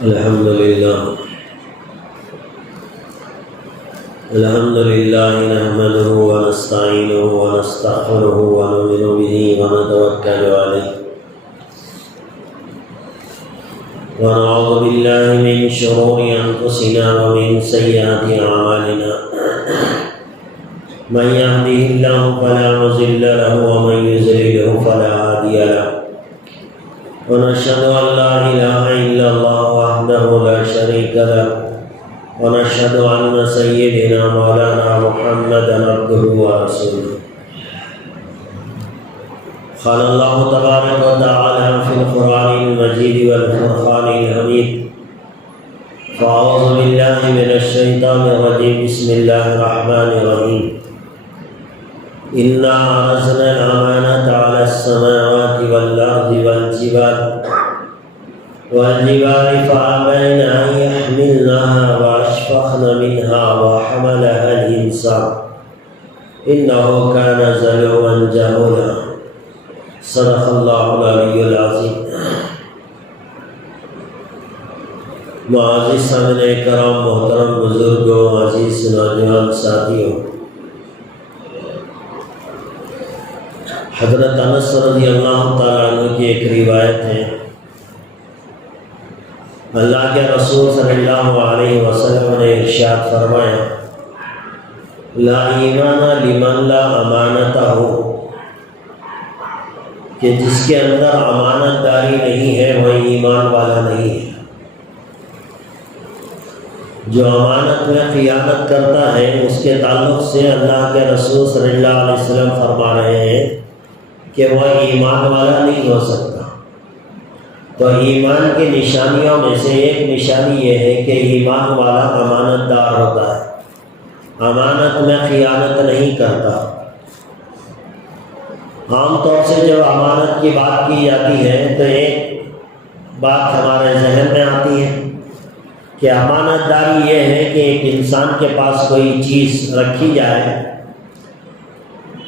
الحمد لله نحمده ونستعينه ونستغفره ونؤمن به ونتوكل عليه ونعوذ بالله من شرور أنفسنا ومن سيئات أعمالنا من يهده الله فلا مضل له ومن يضلل فلا هادي له ونشهد أن لا إله إلا الله وحده لا شريك له ونشهد أن سيدنا مولانا محمدا عبده ورسوله قال الله تبارك وتعالى في القرآن المجيد والفرقان الحميد فأعوذ بالله من الشيطان الرجيم بسم الله الرحمن الرحيم إنا عرضنا الأمانة على السماوات والأرض والجبال فأبين أن يحملنها وأشفقن منها وحملها الإنسان إنه كان ظلوما جهولا صدق الله العلي العظيم. معزز سامعین کرام، محترم بزرگوں، عزیز نوجوان ساتھیوں، حضرت انس رضی اللہ تعالیٰ عنہ کی ایک روایت ہے، اللہ کے رسول صلی اللہ علیہ وسلم نے ارشاد فرمایا، لا ایمان لمن لا امانتہ ہو، کہ جس کے اندر امانت داری نہیں ہے وہ ایمان والا نہیں ہے. جو امانت میں خیانت کرتا ہے اس کے تعلق سے اللہ کے رسول صلی اللہ علیہ وسلم فرما رہے ہیں کہ وہ ایمان والا نہیں ہو سکتا. تو ایمان کی نشانیوں میں سے ایک نشانی یہ ہے کہ ایمان والا امانت دار ہوتا ہے، امانت میں خیانت نہیں کرتا. عام طور سے جب امانت کی بات کی جاتی ہے تو ایک بات ہمارے ذہن میں آتی ہے کہ امانت داری یہ ہے کہ ایک انسان کے پاس کوئی چیز رکھی جائے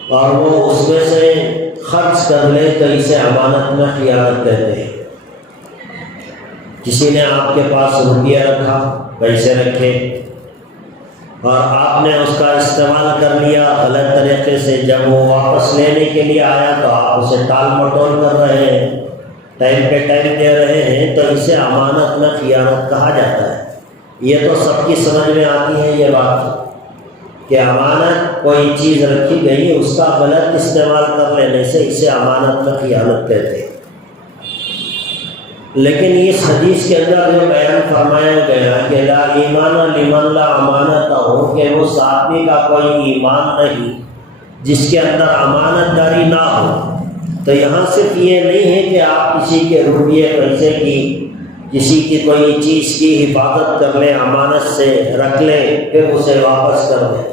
اور وہ اس میں سے خرچ کر لے تو اسے امانت میں خیانت کہتے ہیں. کسی نے آپ کے پاس روپیہ رکھا، پیسے رکھے، اور آپ نے اس کا استعمال کر لیا غلط طریقے سے. جب وہ واپس لینے کے لیے آیا تو آپ اسے ٹال مٹول کر رہے ہیں، ٹائم پہ ٹائم دے رہے ہیں، تو اسے امانت میں خیانت کہا جاتا ہے. یہ تو سب کی سمجھ میں آتی ہے یہ بات کہ امانت کوئی چیز رکھی گئی، اس کا غلط استعمال کر لینے سے اسے امانت میں خیانت کہتے ہیں. لیکن اس حدیث کے اندر جو بیان فرمایا گیا کہ لا ایمان لمن لا امانت ہو، کہ اس آدمی کا کوئی ایمان نہیں جس کے اندر امانت داری نہ ہو. تو یہاں صرف یہ نہیں ہے کہ آپ کسی کے روپیے پیسے کی، کسی کی کوئی چیز کی حفاظت کر لیں، امانت سے رکھ لیں پھر اسے واپس کر دیں،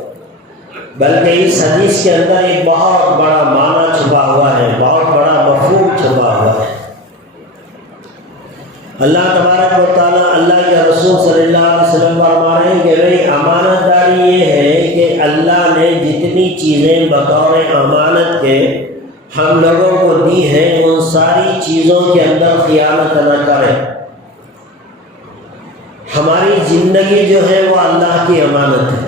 بلکہ اس حدیث کے اندر ایک بہت بڑا معنی چھپا ہوا ہے، بہت بڑا مفہوم چھپا ہوا ہے. اللہ تبارک و تعالیٰ، اللہ کے رسول صلی اللہ علیہ وسلم فرما رہے ہیں کہ بھئی امانت داری یہ ہے کہ اللہ نے جتنی چیزیں بطور امانت کے ہم لوگوں کو دی ہیں ان ساری چیزوں کے اندر خیانت نہ کریں. ہماری زندگی جو ہے وہ اللہ کی امانت ہے.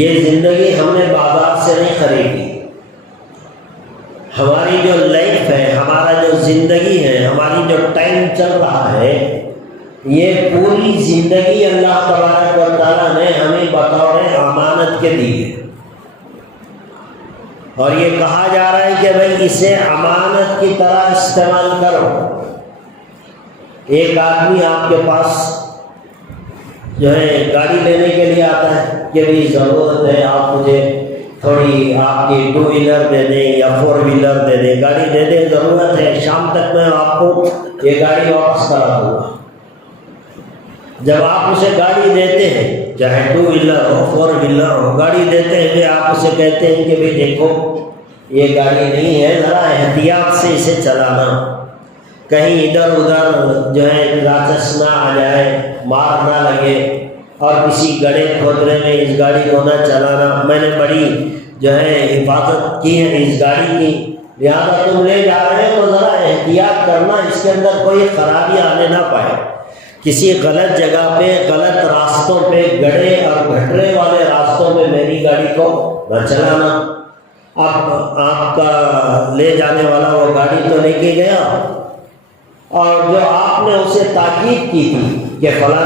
یہ زندگی ہم نے بازار سے نہیں خریدی. ہماری جو لائف ہے، ہمارا جو زندگی ہے، ہماری جو ٹائم چل رہا ہے، یہ پوری زندگی اللہ تبارک و تعالیٰ نے ہمیں بطور امانت کے دی ہے. اور یہ کہا جا رہا ہے کہ بھئی اسے امانت کی طرح استعمال کرو. ایک آدمی آپ کے پاس جو ہے گاڑی لینے کے لیے آتا ہے کہ بھئی ضرورت ہے، آپ مجھے تھوڑی آپ کی 2 ویلر دے دیں یا 4 ویلر دے دیں، گاڑی دے دیں، ضرورت ہے، شام تک میں آپ کو یہ گاڑی واپس کرا دوں گا. جب آپ اسے گاڑی دیتے ہیں، چاہے 2 ویلر ہو 4 ویلر ہو، گاڑی دیتے ہیں کہ آپ اسے کہتے ہیں کہ بھئی دیکھو یہ گاڑی نہیں ہے، ذرا احتیاط سے اسے چلانا، کہیں ادھر ادھر جو ہے راچس نہ آ جائے، مار نہ لگے، اور کسی گڑھے کھودرے میں اس گاڑی کو نہ چلانا. میں نے بڑی جو ہے حفاظت کی ہے اس گاڑی کی، لہذا تم لے جا رہے ہیں تو ذرا احتیاط کرنا، اس کے اندر کوئی خرابی آنے نہ پائے، کسی غلط جگہ پہ، غلط راستوں پہ، گڑھے اور گھٹرے والے راستوں پہ میری گاڑی کو نہ چلانا۔ اب آپ کا لے جانے والا وہ گاڑی تو لے کے گیا، اور جو آپ نے اسے تاکید کی تھی کہ فلاں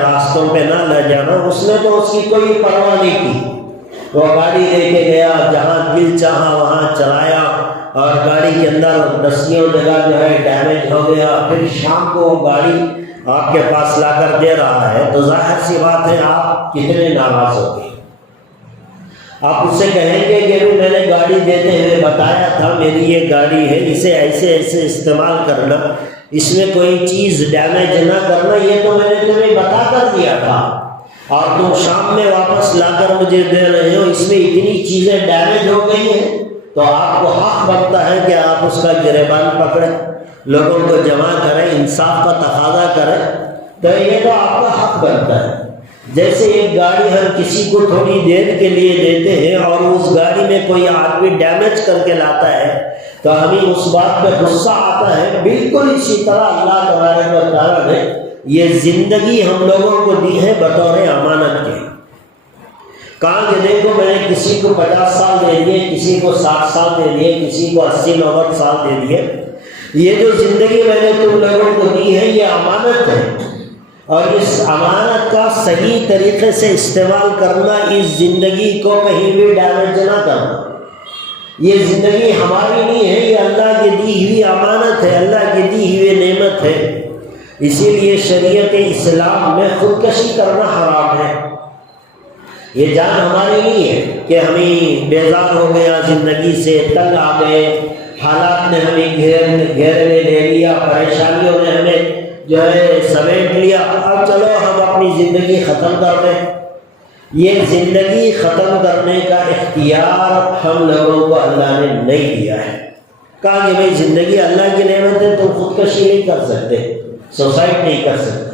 راستوں پہ نہ لے جانا، اس نے تو اس کی کوئی پرواہ نہیں کی۔ وہ گاڑی لے کے گیا، جہاں دل چاہا وہاں چلایا، اور گاڑی کے اندر دسیوں جگہ جو ہے ڈیمیج ہو گیا۔ پھر شام کو وہ گاڑی آپ کے پاس لا کر دے رہا ہے، تو ظاہر سی بات ہے آپ کتنے ناراض ہو گئے۔ آپ اس سے کہیں گے کہ میں نے گاڑی دیتے ہوئے بتایا تھا میری یہ گاڑی ہے، اسے ایسے ایسے استعمال کرنا، اس میں کوئی چیز ڈیمیج نہ کرنا، یہ تو میں نے تمہیں بتا کر دیا تھا، اور تم شام میں واپس لا کر مجھے دے رہے ہو، اس میں اتنی چیزیں ڈیمیج ہو گئی ہیں۔ تو آپ کو حق بنتا ہے کہ آپ اس کا گریبان پکڑیں، لوگوں کو جمع کریں، انصاف کا تقاضا کریں، تو یہ تو آپ کا حق بنتا ہے۔ جیسے ایک گاڑی ہم کسی کو تھوڑی دیر کے لیے دیتے ہیں اور اس گاڑی میں کوئی آدمی ڈیمیج کر کے لاتا ہے تو ہمیں اس بات پہ غصہ آتا ہے، بالکل اسی طرح اللہ تبارک و تعالیٰ نے یہ زندگی ہم لوگوں کو دی ہے بطور امانت کے۔ کہا کہ دیکھو میں نے کسی کو 50 سال دے دیے، کسی کو 60 سال دے دیے، کسی کو 80-90 سال دے دیے، یہ جو زندگی میں نے تم لوگوں کو دی ہے یہ امانت ہے، اور اس امانت کا صحیح طریقے سے استعمال کرنا، اس زندگی کو کہیں بھی ڈیمیج نہ کرنا۔ یہ زندگی ہماری نہیں ہے، یہ اللہ کی دی ہوئی امانت ہے، اللہ کی دی ہوئی نعمت ہے۔ اسی لیے شریعت اسلام میں خودکشی کرنا حرام ہے۔ یہ جان ہماری نہیں ہے کہ ہمیں بیزار ہو گیا، زندگی سے تنگ آ گئے، حالات نے ہمیں گھیرے میں لے لیا، پریشانیوں نے ہمیں جو ہے سمیٹ لیا، اب چلو ہم اپنی زندگی ختم کر دیں۔ یہ زندگی ختم کرنے کا اختیار ہم لوگوں کو اللہ نے نہیں دیا ہے۔ کہا کہ بھائی زندگی اللہ کی نعمت ہے، تم خودکشی نہیں کر سکتے، سوسائڈ نہیں کر سکتے۔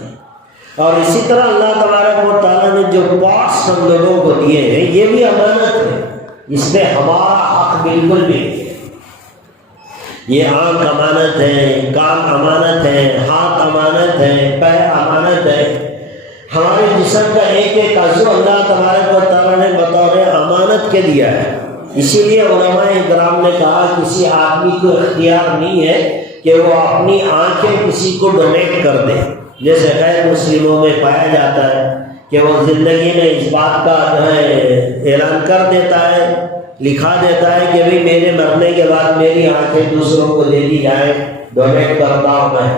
اور اسی طرح اللہ تبارک و تعالیٰ نے جو پارٹس ہم لوگوں کو دیے ہیں یہ بھی امانت ہے، اس میں ہمارا حق بالکل بھی نہیں ہے۔ یہ آنکھ امانت ہے، کان امانت ہے، ہاتھ امانت ہے، پیر امانت ہے، ہمارے جسم کا ایک ایک عضو اللہ تبارک و تعالیٰ نے بطور امانت کے دیا ہے۔ اسی لیے علماء کرام نے کہا کسی آدمی کو اختیار نہیں ہے کہ وہ اپنی آنکھیں کسی کو ڈونیٹ کر دے، جیسے غیر مسلموں میں پایا جاتا ہے کہ وہ زندگی میں اس بات کا جو ہے اعلان کر دیتا ہے، لکھا دیتا ہے کہ بھئی میرے مرنے کے بعد میری آنکھیں دوسروں کو دے دی جائیں، ڈونیٹ کرتا ہوں میں۔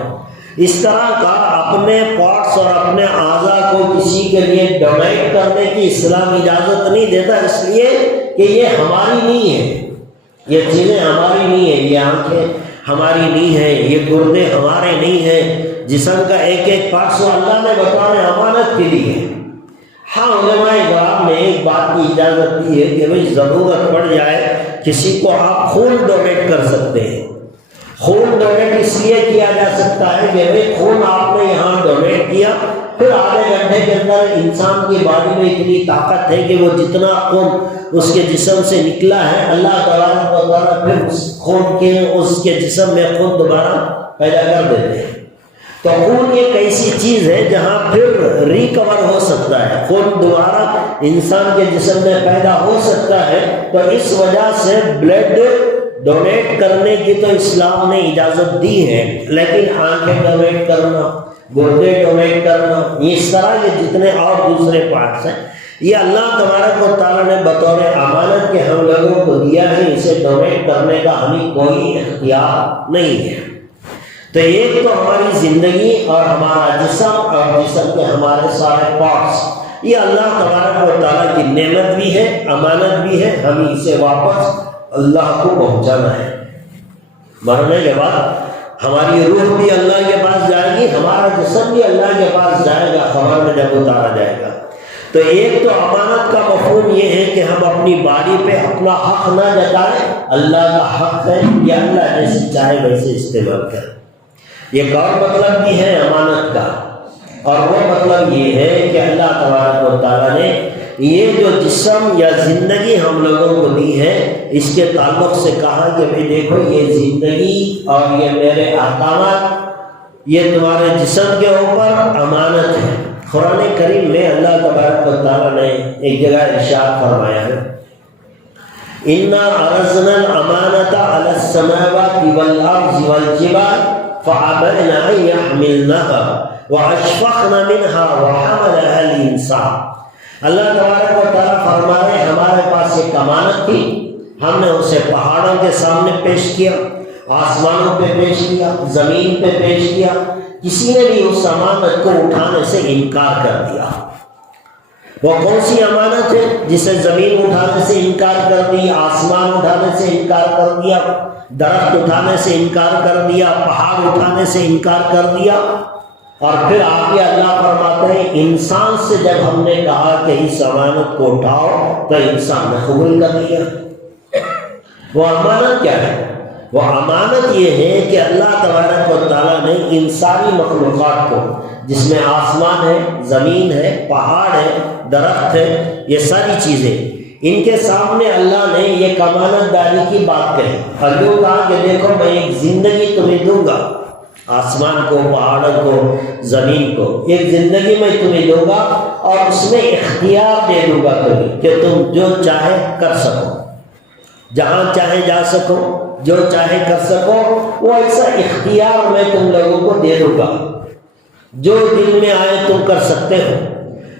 اس طرح کا اپنے پارٹس اور اپنے اعضاء کو کسی کے لیے ڈونیٹ کرنے کی اسلام اجازت نہیں دیتا، اس لیے کہ یہ ہماری نہیں ہے، یہ چیزیں ہماری نہیں ہیں، یہ آنکھیں ہماری نہیں ہیں، یہ گردے ہمارے نہیں ہیں، جسم کا ایک ایک پارٹس اللہ نے بطور امانت کے لیے۔ ہاں علماء کرام نے ایک بات کی اجازت دی ہے کہ بھئی ضرورت پڑ جائے کسی کو آپ خون ڈونیٹ کر سکتے ہیں۔ خون ڈونیٹ اس لیے کیا جا سکتا ہے کہ بھئی خون آپ نے یہاں ڈونیٹ کیا، پھر آدھے گھنٹے کے اندر انسان کی باڈی میں اتنی طاقت ہے کہ وہ جتنا خون اس کے جسم سے نکلا ہے اللہ تبارک و تعالیٰ پھر اس خون کے اس کے جسم میں خون دوبارہ پیدا کر دیتے ہیں۔ تو خون ایک ایسی چیز ہے جہاں پھر ریکور ہو سکتا ہے، خون دوبارہ انسان کے جسم میں پیدا ہو سکتا ہے، تو اس وجہ سے بلڈ ڈونیٹ کرنے کی تو اسلام نے اجازت دی ہے، لیکن آنکھیں ڈونیٹ کرنا، گردے ڈونیٹ کرنا، اس طرح کے جتنے اور دوسرے پارٹس ہیں یہ اللہ تبارک و تعالیٰ نے بطور امانت کے ہم لوگوں کو دیا ہے، اسے ڈونیٹ کرنے کا ہمیں کوئی اختیار نہیں ہے۔ تو ایک تو ہماری زندگی اور ہمارا جسم اور جسم کے ہمارے سارے پارٹس یہ اللہ تبارک و تعالیٰ کی نعمت بھی ہے، امانت بھی ہے، ہمیں اسے واپس اللہ کو پہنچانا ہے۔ مرنے کے بعد ہماری روح بھی اللہ کے پاس جائے گی، ہمارا جسم بھی اللہ کے پاس جائے گا، خبر میں جب اتارا جائے گا۔ تو ایک تو امانت کا مفہوم یہ ہے کہ ہم اپنی باڈی پہ اپنا حق نہ جتائیں، اللہ کا حق ہے یا اللہ جیسے چاہے ویسے استعمال کریں۔ ایک اور مطلب بھی ہے امانت کا، اور وہ مطلب یہ ہے کہ اللہ تبارک و تعالیٰ نے یہ جو جسم یا زندگی ہم لوگوں کو دی ہے، اس کے تعلق سے کہا کہ بھئی دیکھو یہ زندگی اور یہ میرے احکامات یہ تمہارے جسم کے اوپر امانت ہے۔ قرآن کریم میں اللہ تبارک و تعالیٰ نے ایک جگہ ارشاد فرمایا ہے، اِنَّا عَرَضْنَا الْأَمَانَةَ عَلَى السَّمَاوَاتِ وَالْأَرْضِ وَالْجِبَالِ فَأَبَيْنَ أَن يَحْمِلْنَهَا وَأَشْفَقْنَ مِنْهَا وَحَمَلَهَا الْإِنسَانُ۔ اللہ تبارک و تعالیٰ فرما رہے ہیں ہمارے پاس ایک امانت تھی، ہم نے اسے پہاڑوں کے سامنے پیش کیا، آسمانوں پہ پیش کیا، زمین پہ پیش کیا، کسی نے بھی اس امانت کو اٹھانے سے انکار کر دیا۔ وہ کون سی امانت ہے جسے زمین اٹھانے سے انکار کر دیا، آسمان اٹھانے سے انکار کر دیا، درخت اٹھانے سے انکار کر دیا، پہاڑ اٹھانے سے انکار کر دیا؟ اور پھر آگے اللہ فرماتے ہیں انسان سے جب ہم نے کہا کہ اس امانت کو اٹھاؤ تو انسان نے قبول کر لیا۔ وہ امانت کیا ہے؟ وہ امانت یہ ہے کہ اللہ تبارک و تعالیٰ نے ان ساری مخلوقات کو، جس میں آسمان ہے، زمین ہے، پہاڑ ہے، درخت ہے، یہ ساری چیزیں، ان کے سامنے اللہ نے یہ امانت داری کی بات کہی اور یوں کہا کہ دیکھو میں ایک زندگی تمہیں دوں گا، آسمان کو، پہاڑوں کو، زمین کو، ایک زندگی میں تمہیں دوں گا اور اس میں اختیار دے دوں گا تمہیں کہ تم جو چاہے کر سکو، جہاں چاہے جا سکو، جو چاہے کر سکو، وہ ایسا اختیار میں تم لوگوں کو دے دوں گا، جو دل میں آئے تم کر سکتے ہو،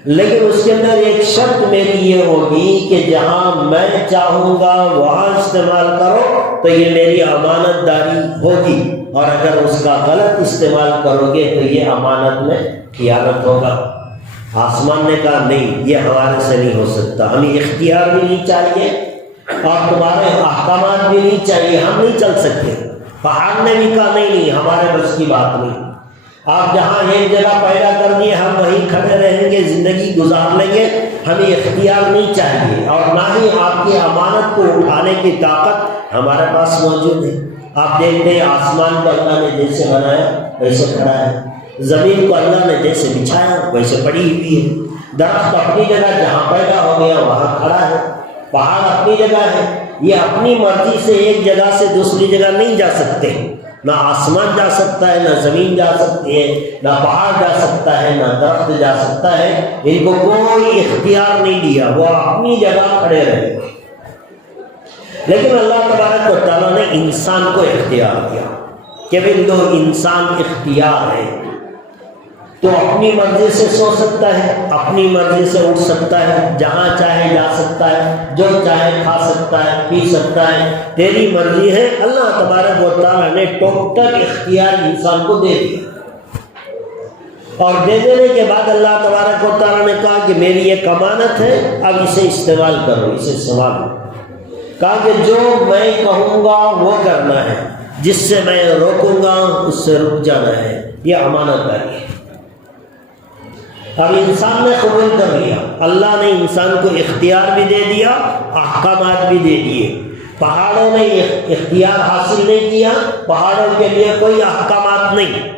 لیکن اس کے اندر ایک شرط میری یہ ہوگی کہ جہاں میں چاہوں گا وہاں استعمال کرو تو یہ میری امانت داری ہوگی، اور اگر اس کا غلط استعمال کرو گے تو یہ امانت میں خیانت ہوگا۔ آسمان نے کہا نہیں، یہ ہمارے سے نہیں ہو سکتا، ہمیں اختیار بھی نہیں چاہیے اور تمہارے احکامات بھی نہیں چاہیے، ہم نہیں چل سکتے۔ پہاڑ نے بھی کہا نہیں، ہمارے بس کی بات نہیں، آپ جہاں ایک جگہ پیدا کر دیے ہم وہیں کھڑے رہیں گے، زندگی گزار لیں گے، ہمیں اختیار نہیں چاہیے اور نہ ہی آپ کی امانت کو اٹھانے کی طاقت ہمارے پاس موجود ہے۔ آپ دیکھتے ہیں آسمان کو اللہ نے جیسے بنایا ویسے کھڑا ہے، زمین کو اللہ نے جیسے بچھایا ویسے پڑی ہوئی ہے، درخت اپنی جگہ جہاں پیدا ہو گیا وہاں کھڑا ہے، پہاڑ اپنی جگہ ہے، یہ اپنی مرضی سے ایک جگہ سے دوسری جگہ نہیں جا سکتے، نہ آسمان جا سکتا ہے، نہ زمین جا سکتی ہے، نہ پہاڑ جا سکتا ہے، نہ درخت جا سکتا ہے، ان کو کوئی اختیار نہیں دیا، وہ اپنی جگہ کھڑے رہے۔ لیکن اللہ تبارک و تعالیٰ نے انسان کو اختیار دیا کہ بھی دو انسان اختیار ہے، تو اپنی مرضی سے سو سکتا ہے، اپنی مرضی سے اٹھ سکتا ہے، جہاں چاہے جا سکتا ہے، جو چاہے کھا سکتا ہے، پی سکتا ہے، تیری مرضی ہے۔ اللہ تبارک و تعالیٰ نے ٹوٹل اختیار انسان کو دے دیا، اور دے دینے کے بعد اللہ تبارک و تعالیٰ نے کہا کہ میری ایک امانت ہے، اب اسے استعمال کرو، اسے سنبھالو۔ کہا کہ جو میں کہوں گا وہ کرنا ہے، جس سے میں روکوں گا اس سے رک جانا ہے، یہ امانت داری ہے۔ اب انسان نے قبول کر لیا، اللہ نے انسان کو اختیار بھی دے دیا، احکامات بھی دے دیے۔ پہاڑوں نے اختیار حاصل نہیں کیا، پہاڑوں کے لیے کوئی احکامات نہیں،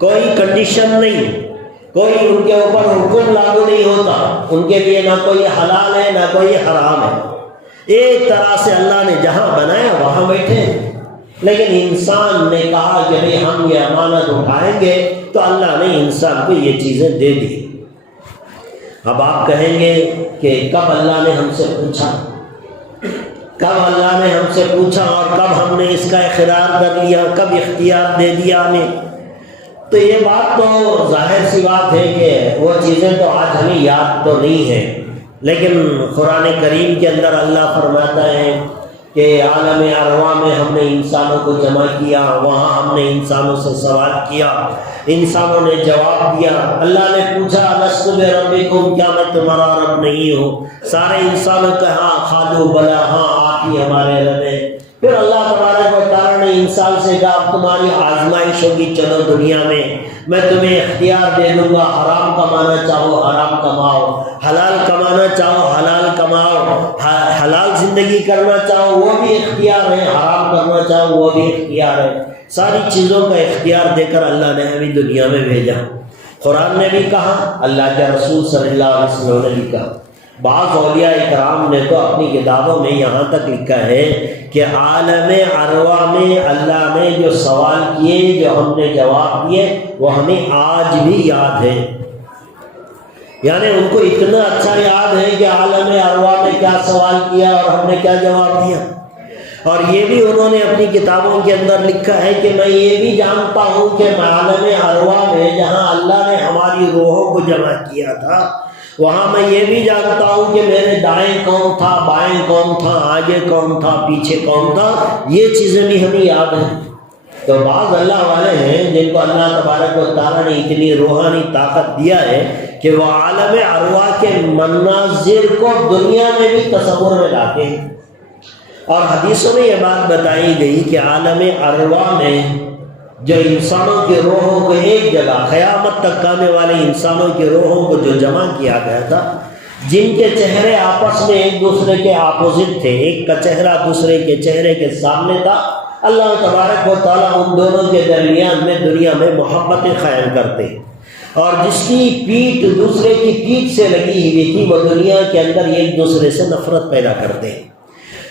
کوئی کنڈیشن نہیں، کوئی ان کے اوپر حکم لاگو نہیں ہوتا، ان کے لیے نہ کوئی حلال ہے نہ کوئی حرام ہے، ایک طرح سے اللہ نے جہاں بنایا وہاں بیٹھے۔ لیکن انسان نے کہا کہ نہیں ہم یہ امانت اٹھائیں گے، تو اللہ نے انسان کو یہ چیزیں دے دی۔ اب آپ کہیں گے کہ کب اللہ نے ہم سے پوچھا، کب اللہ نے ہم سے پوچھا اور کب ہم نے اس کا اقرار کر لیا، کب اختیار دے دیا ہمیں؟ تو یہ بات تو ظاہر سی بات ہے کہ وہ چیزیں تو آج ہمیں یاد تو نہیں ہیں، لیکن قرآن کریم کے اندر اللہ فرماتا ہے کہ عالم ارواح میں ہم نے انسانوں کو جمع کیا، وہاں ہم نے انسانوں سے سوال کیا، انسانوں نے جواب دیا۔ اللہ نے پوچھا الست بربکم، کیا میں تمہارا رب نہیں ہوں؟ سارے انسانوں کا ہاں، قالوا بلا، ہاں آپ ہی ہمارے رب ہیں۔ پھر اللہ تبارک و تعالیٰ نے انسان سے کہا اب تمہاری آزمائش ہوگی، چلو دنیا میں تمہیں اختیار دے دوں گا، حرام کمانا چاہو حرام کماؤ، حلال کمانا چاہو حلال کماؤ، حلال زندگی کرنا چاہو وہ بھی اختیار ہے، حرام کرنا چاہو وہ بھی اختیار ہے۔ ساری چیزوں کا اختیار دے کر اللہ نے ہمیں دنیا میں بھیجا۔ قرآن نے بھی کہا، اللہ کے رسول صلی اللہ علیہ وسلم نے بھی کہا، بعض اولیاء اکرام نے تو اپنی کتابوں میں یہاں تک لکھا ہے کہ عالم ارواح میں اللہ نے جو سوال کیے، جو ہم نے جواب دیے، وہ ہمیں آج بھی یاد ہے۔ یعنی ان کو اتنا اچھا یاد ہے کہ عالم ارواح میں کیا سوال کیا اور ہم نے کیا جواب دیا۔ اور یہ بھی انہوں نے اپنی کتابوں کے اندر لکھا ہے کہ میں یہ بھی جانتا ہوں کہ عالم ارواح میں جہاں اللہ نے ہماری روحوں کو جمع کیا تھا، وہاں میں یہ بھی جانتا ہوں کہ میرے دائیں کون تھا، بائیں کون تھا، آگے کون تھا، پیچھے کون تھا، یہ چیزیں بھی ہمیں یاد ہیں۔ تو بعض اللہ والے ہیں جن کو اللہ تبارک و تعالیٰ نے اتنی روحانی طاقت دیا ہے کہ وہ عالم ارواح کے مناظر کو دنیا میں بھی تصور میں لاتے ہیں۔ اور حدیثوں میں یہ بات بتائی گئی کہ عالم ارواح میں جو انسانوں کی روحوں کو ایک جگہ قیامت تک آنے والے انسانوں کی روحوں کو جو جمع کیا گیا تھا، جن کے چہرے آپس میں ایک دوسرے کے اپوزٹ تھے، ایک کا چہرہ دوسرے کے چہرے کے سامنے تھا، اللہ تبارک و تعالیٰ ان دونوں کے درمیان میں دنیا میں محبتیں قائم کرتے، اور جس کی پیٹھ دوسرے کی پیٹھ سے لگی ہوئی تھی وہ دنیا کے اندر ایک دوسرے سے نفرت پیدا کرتے۔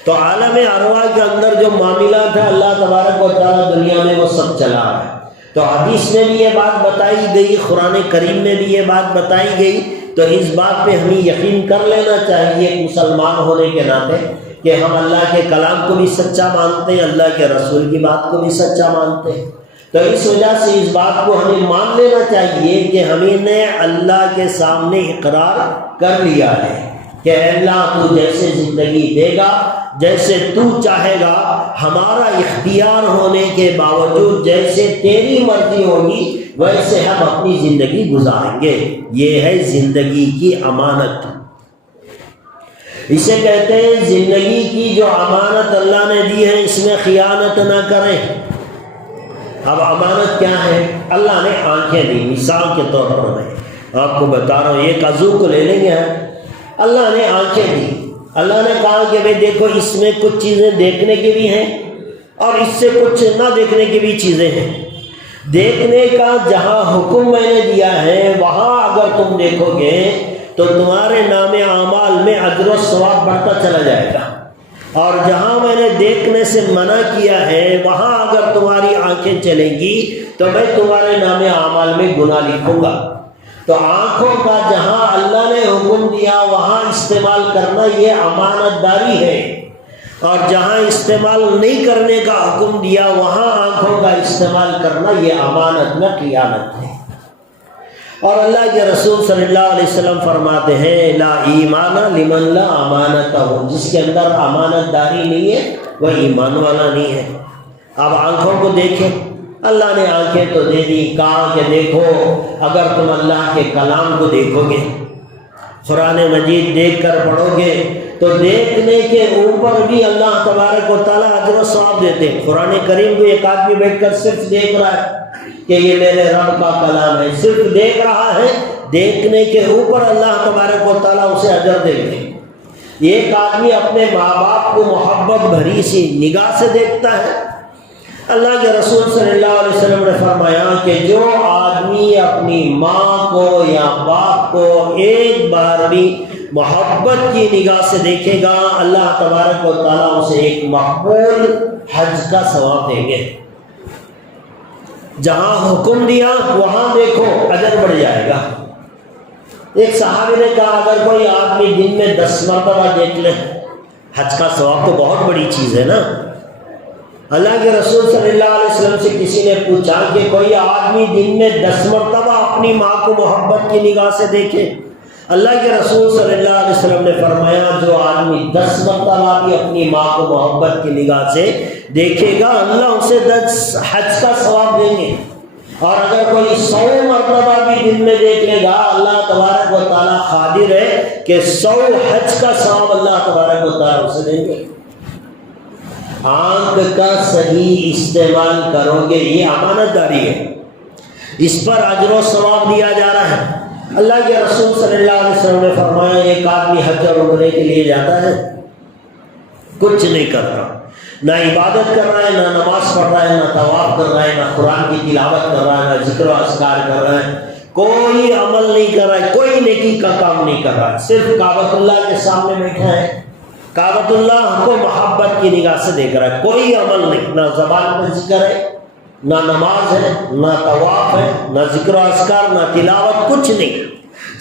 تو عالم ارواح کے اندر جو معاملات ہیں اللہ تبارک و تعالیٰ دنیا میں وہ سب چلا ہے۔ تو حدیث میں بھی یہ بات بتائی گئی، قرآن کریم میں بھی یہ بات بتائی گئی، تو اس بات پہ ہمیں یقین کر لینا چاہیے ایک مسلمان ہونے کے ناطے کہ ہم اللہ کے کلام کو بھی سچا مانتے ہیں، اللہ کے رسول کی بات کو بھی سچا مانتے ہیں۔ تو اس وجہ سے اس بات کو ہمیں مان لینا چاہیے کہ ہمیں نے اللہ کے سامنے اقرار کر لیا ہے کہ اللہ تو جیسے زندگی دے گا، جیسے تو چاہے گا، ہمارا اختیار ہونے کے باوجود جیسے تیری مرضی ہوگی ویسے ہم اپنی زندگی گزاریں گے۔ یہ ہے زندگی کی امانت، اسے کہتے ہیں زندگی کی جو امانت اللہ نے دی ہے اس میں خیانت نہ کریں۔ اب امانت کیا ہے؟ اللہ نے آنکھیں دی، مثال کے طور پر میں آپ کو بتا رہا ہوں، ایک عضو کو لے لیں گے، اللہ نے آنکھیں دی، اللہ نے کہا کہ بھئی دیکھو اس میں کچھ چیزیں دیکھنے کی بھی ہیں اور اس سے کچھ نہ دیکھنے کی بھی چیزیں ہیں۔ دیکھنے کا جہاں حکم میں نے دیا ہے وہاں اگر تم دیکھو گے تو تمہارے نام اعمال میں اجر و ثواب بڑھتا چلا جائے گا، اور جہاں میں نے دیکھنے سے منع کیا ہے وہاں اگر تمہاری آنکھیں چلیں گی تو میں تمہارے نام اعمال میں گناہ لکھوں گا۔ تو آنکھوں کا جہاں اللہ نے حکم دیا وہاں استعمال کرنا یہ امانت داری ہے، اور جہاں استعمال نہیں کرنے کا حکم دیا وہاں آنکھوں کا استعمال کرنا یہ امانت میں خیانت ہے۔ اور اللہ کے رسول صلی اللہ علیہ وسلم فرماتے ہیں لا ایمان لمن لا امانت ہو، جس کے اندر امانت داری نہیں ہے وہ ایمان والا نہیں ہے۔ اب آنکھوں کو دیکھیں، اللہ نے آنکھیں تو دے دی، کہا کہ دیکھو اگر تم اللہ کے کلام کو دیکھو گے، قرآن مجید دیکھ کر پڑھو گے تو دیکھنے کے اوپر بھی اللہ تبارک و تعالیٰ اجر و ثواب دیتے ہیں۔ قرآن کریم کو ایک آدمی بیٹھ کر صرف دیکھ رہا ہے کہ یہ میرے رب کا کلام ہے، صرف دیکھ رہا ہے، دیکھنے کے اوپر اللہ تبارک و تعالیٰ اسے اجر دیں گے۔ ایک آدمی اپنے ماں باپ کو محبت بھری سی نگاہ سے دیکھتا ہے، اللہ کے رسول صلی اللہ علیہ وسلم نے فرمایا کہ جو آدمی اپنی ماں کو یا باپ کو ایک بار بھی محبت کی نگاہ سے دیکھے گا اللہ تبارک و تعالیٰ اسے ایک مقبول حج کا ثواب دیں گے۔ جہاں حکم دیا وہاں دیکھو اجر بڑھ جائے گا۔ ایک صحابی نے کہا اگر کوئی آدمی دن میں 10 مرتبہ دیکھ لے، حج کا ثواب تو بہت بڑی چیز ہے نا۔ اللہ کے رسول صلی اللہ علیہ وسلم سے کسی نے پوچھا کہ کوئی آدمی دن میں 10 مرتبہ اپنی ماں کو محبت کی نگاہ سے دیکھے؟ اللہ کے رسول صلی اللہ علیہ وسلم نے فرمایا جو آدمی 10 مرتبہ بھی اپنی ماں کو محبت کی نگاہ سے دیکھے گا اللہ اسے 10 حج کا ثواب دیں گے، اور اگر کوئی 100 مرتبہ بھی دن میں دیکھ لے گا اللہ تبارک و تعالیٰ قادر ہے کہ 100 حج کا ثواب اللہ تبارک و تعالیٰ اسے دیں گے۔ آنکھ کا صحیح استعمال کرو گے یہ امانت داری ہے، اس پر اجر و ثواب دیا جا رہا ہے۔ اللہ کے رسول صلی اللہ علیہ وسلم نے فرمایا ایک آدمی حج اور عمرے کے لیے جاتا ہے، کچھ نہیں کر رہا، نہ عبادت کر رہا ہے، نہ نماز پڑھ رہا ہے، نہ طواف کر رہا ہے، نہ قرآن کی تلاوت کر رہا ہے، نہ ذکر و اذکار کر رہا ہے، کوئی عمل نہیں کر رہا ہے، کوئی نیکی کا کام نہیں کر رہا ہے، صرف کعبۃ اللہ کے سامنے بیٹھا ہے، کعبۃ اللہ کو محبت کی نگاہ سے دیکھ رہا ہے، کوئی عمل نہیں، نہ زبان میں ذکر ہے، نہ نماز ہے، نہ طواف ہے، نہ ذکر و اذکار، نہ تلاوت، کچھ نہیں،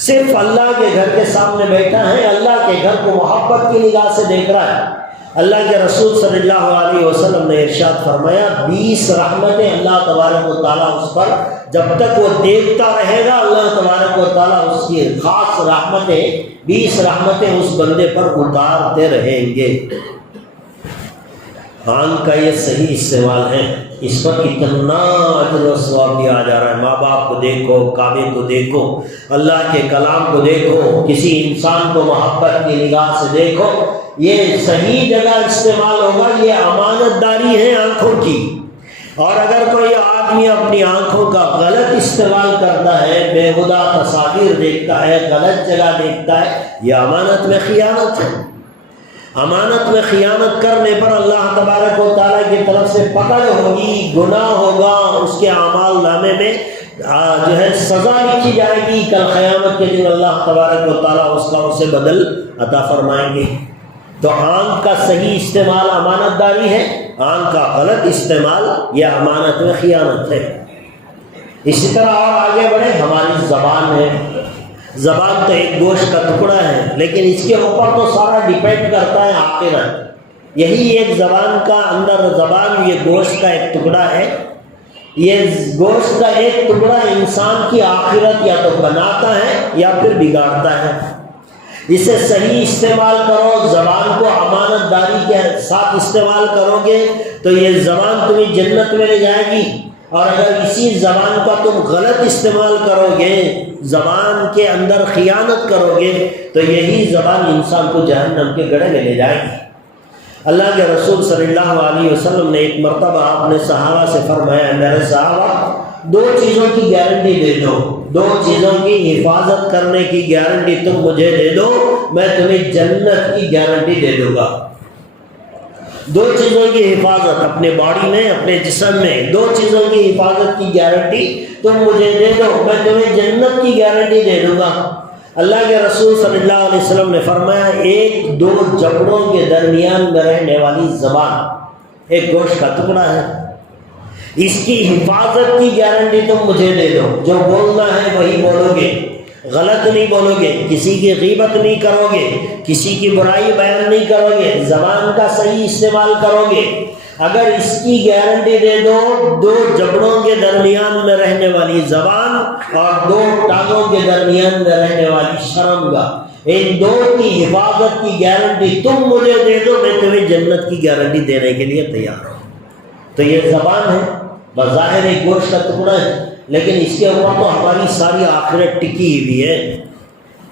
صرف اللہ کے گھر کے سامنے بیٹھا ہے، اللہ کے گھر کو محبت کی نگاہ سے دیکھ رہا ہے۔ اللہ کے رسول صلی اللہ علیہ وسلم نے ارشاد فرمایا 20 رحمتیں اللہ تبارک و تعالیٰ اس پر، جب تک وہ دیکھتا رہے گا اللہ تبارک و تعالیٰ اس کی خاص رحمتیں 20 رحمتیں اس بندے پر اتارتے رہیں گے۔ آنکھ کا یہ صحیح استعمال ہے، اس پر کتنا اجر و ثواب دیا جا رہا ہے۔ ماں باپ کو دیکھو، کعبے کو دیکھو، اللہ کے کلام کو دیکھو، کسی انسان کو محبت کی نگاہ سے دیکھو، یہ صحیح جگہ استعمال ہوگا، یہ امانت داری ہے آنکھوں کی۔ اور اگر کوئی آدمی اپنی آنکھوں کا غلط استعمال کرتا ہے، بےہودہ تصاویر دیکھتا ہے، غلط جگہ دیکھتا ہے، یہ امانت میں خیانت ہے۔ امانت میں خیانت کرنے پر اللہ تبارک و تعالیٰ کی طرف سے پکڑ ہوگی، گناہ ہوگا، اس کے اعمال نامے میں جو ہے سزا لکھی جائے گی، کل قیامت کے دن اللہ تبارک و تعالیٰ اس کا اسے بدل عطا فرمائیں گے۔ تو آنکھ کا صحیح استعمال امانت داری ہے، آنکھ کا غلط استعمال یہ امانت میں خیانت ہے۔ اسی طرح اور آگے بڑھے، ہماری زبان ہے، زبان تو ایک گوشت کا ٹکڑا ہے، لیکن اس کے اوپر تو سارا ڈیپینڈ کرتا ہے آخرت۔ یہی ایک زبان کا اندر، زبان یہ گوشت کا ایک ٹکڑا ہے، یہ گوشت کا ایک ٹکڑا انسان کی آخرت یا تو بناتا ہے یا پھر بگاڑتا ہے۔ اسے صحیح استعمال کرو، زبان کو امانت داری کے ساتھ استعمال کرو گے تو یہ زبان تمہیں جنت میں لے جائے گی، اور اگر اسی زبان کا تم غلط استعمال کرو گے، زبان کے اندر خیانت کرو گے، تو یہی زبان انسان کو جہنم کے گڑھے میں لے جائے گی۔ اللہ کے رسول صلی اللہ علیہ وسلم نے ایک مرتبہ اپنے صحابہ سے فرمایا، میرے صحابہ 2 چیزوں کی گارنٹی دے دو، 2 چیزوں کی حفاظت کرنے کی گارنٹی تم مجھے دے دو، میں تمہیں جنت کی گارنٹی دے دوں گا۔ 2 چیزوں کی حفاظت اپنے باڈی میں، اپنے جسم میں، 2 چیزوں کی حفاظت کی گارنٹی تم مجھے دے دو، میں تمہیں جنت کی گارنٹی دے دوں گا۔ اللہ کے رسول صلی اللہ علیہ وسلم نے فرمایا، 1-2 جبڑوں کے درمیان میں رہنے والی زبان ایک گوشت کا ٹکڑا ہے، اس کی حفاظت کی گارنٹی تم مجھے دے دو، جو بولنا ہے وہی بولو گے، غلط نہیں بولو گے، کسی کی غیبت نہیں کرو گے، کسی کی برائی بیان نہیں کرو گے، زبان کا صحیح استعمال کرو گے۔ اگر اس کی گارنٹی دے دو، 2 جبڑوں کے درمیان میں رہنے والی زبان اور 2 ٹانگوں کے درمیان میں رہنے والی شرمگاہ، ان 2 کی حفاظت کی گارنٹی تم مجھے دے دو، میں تمہیں جنت کی گارنٹی دینے کے لیے تیار ہوں۔ تو یہ زبان ہے، بظاہر ایک گوشت کا ٹکڑا ہے، لیکن اس کے اوپر تو ہماری ساری آخرت ٹکی ہوئی ہے۔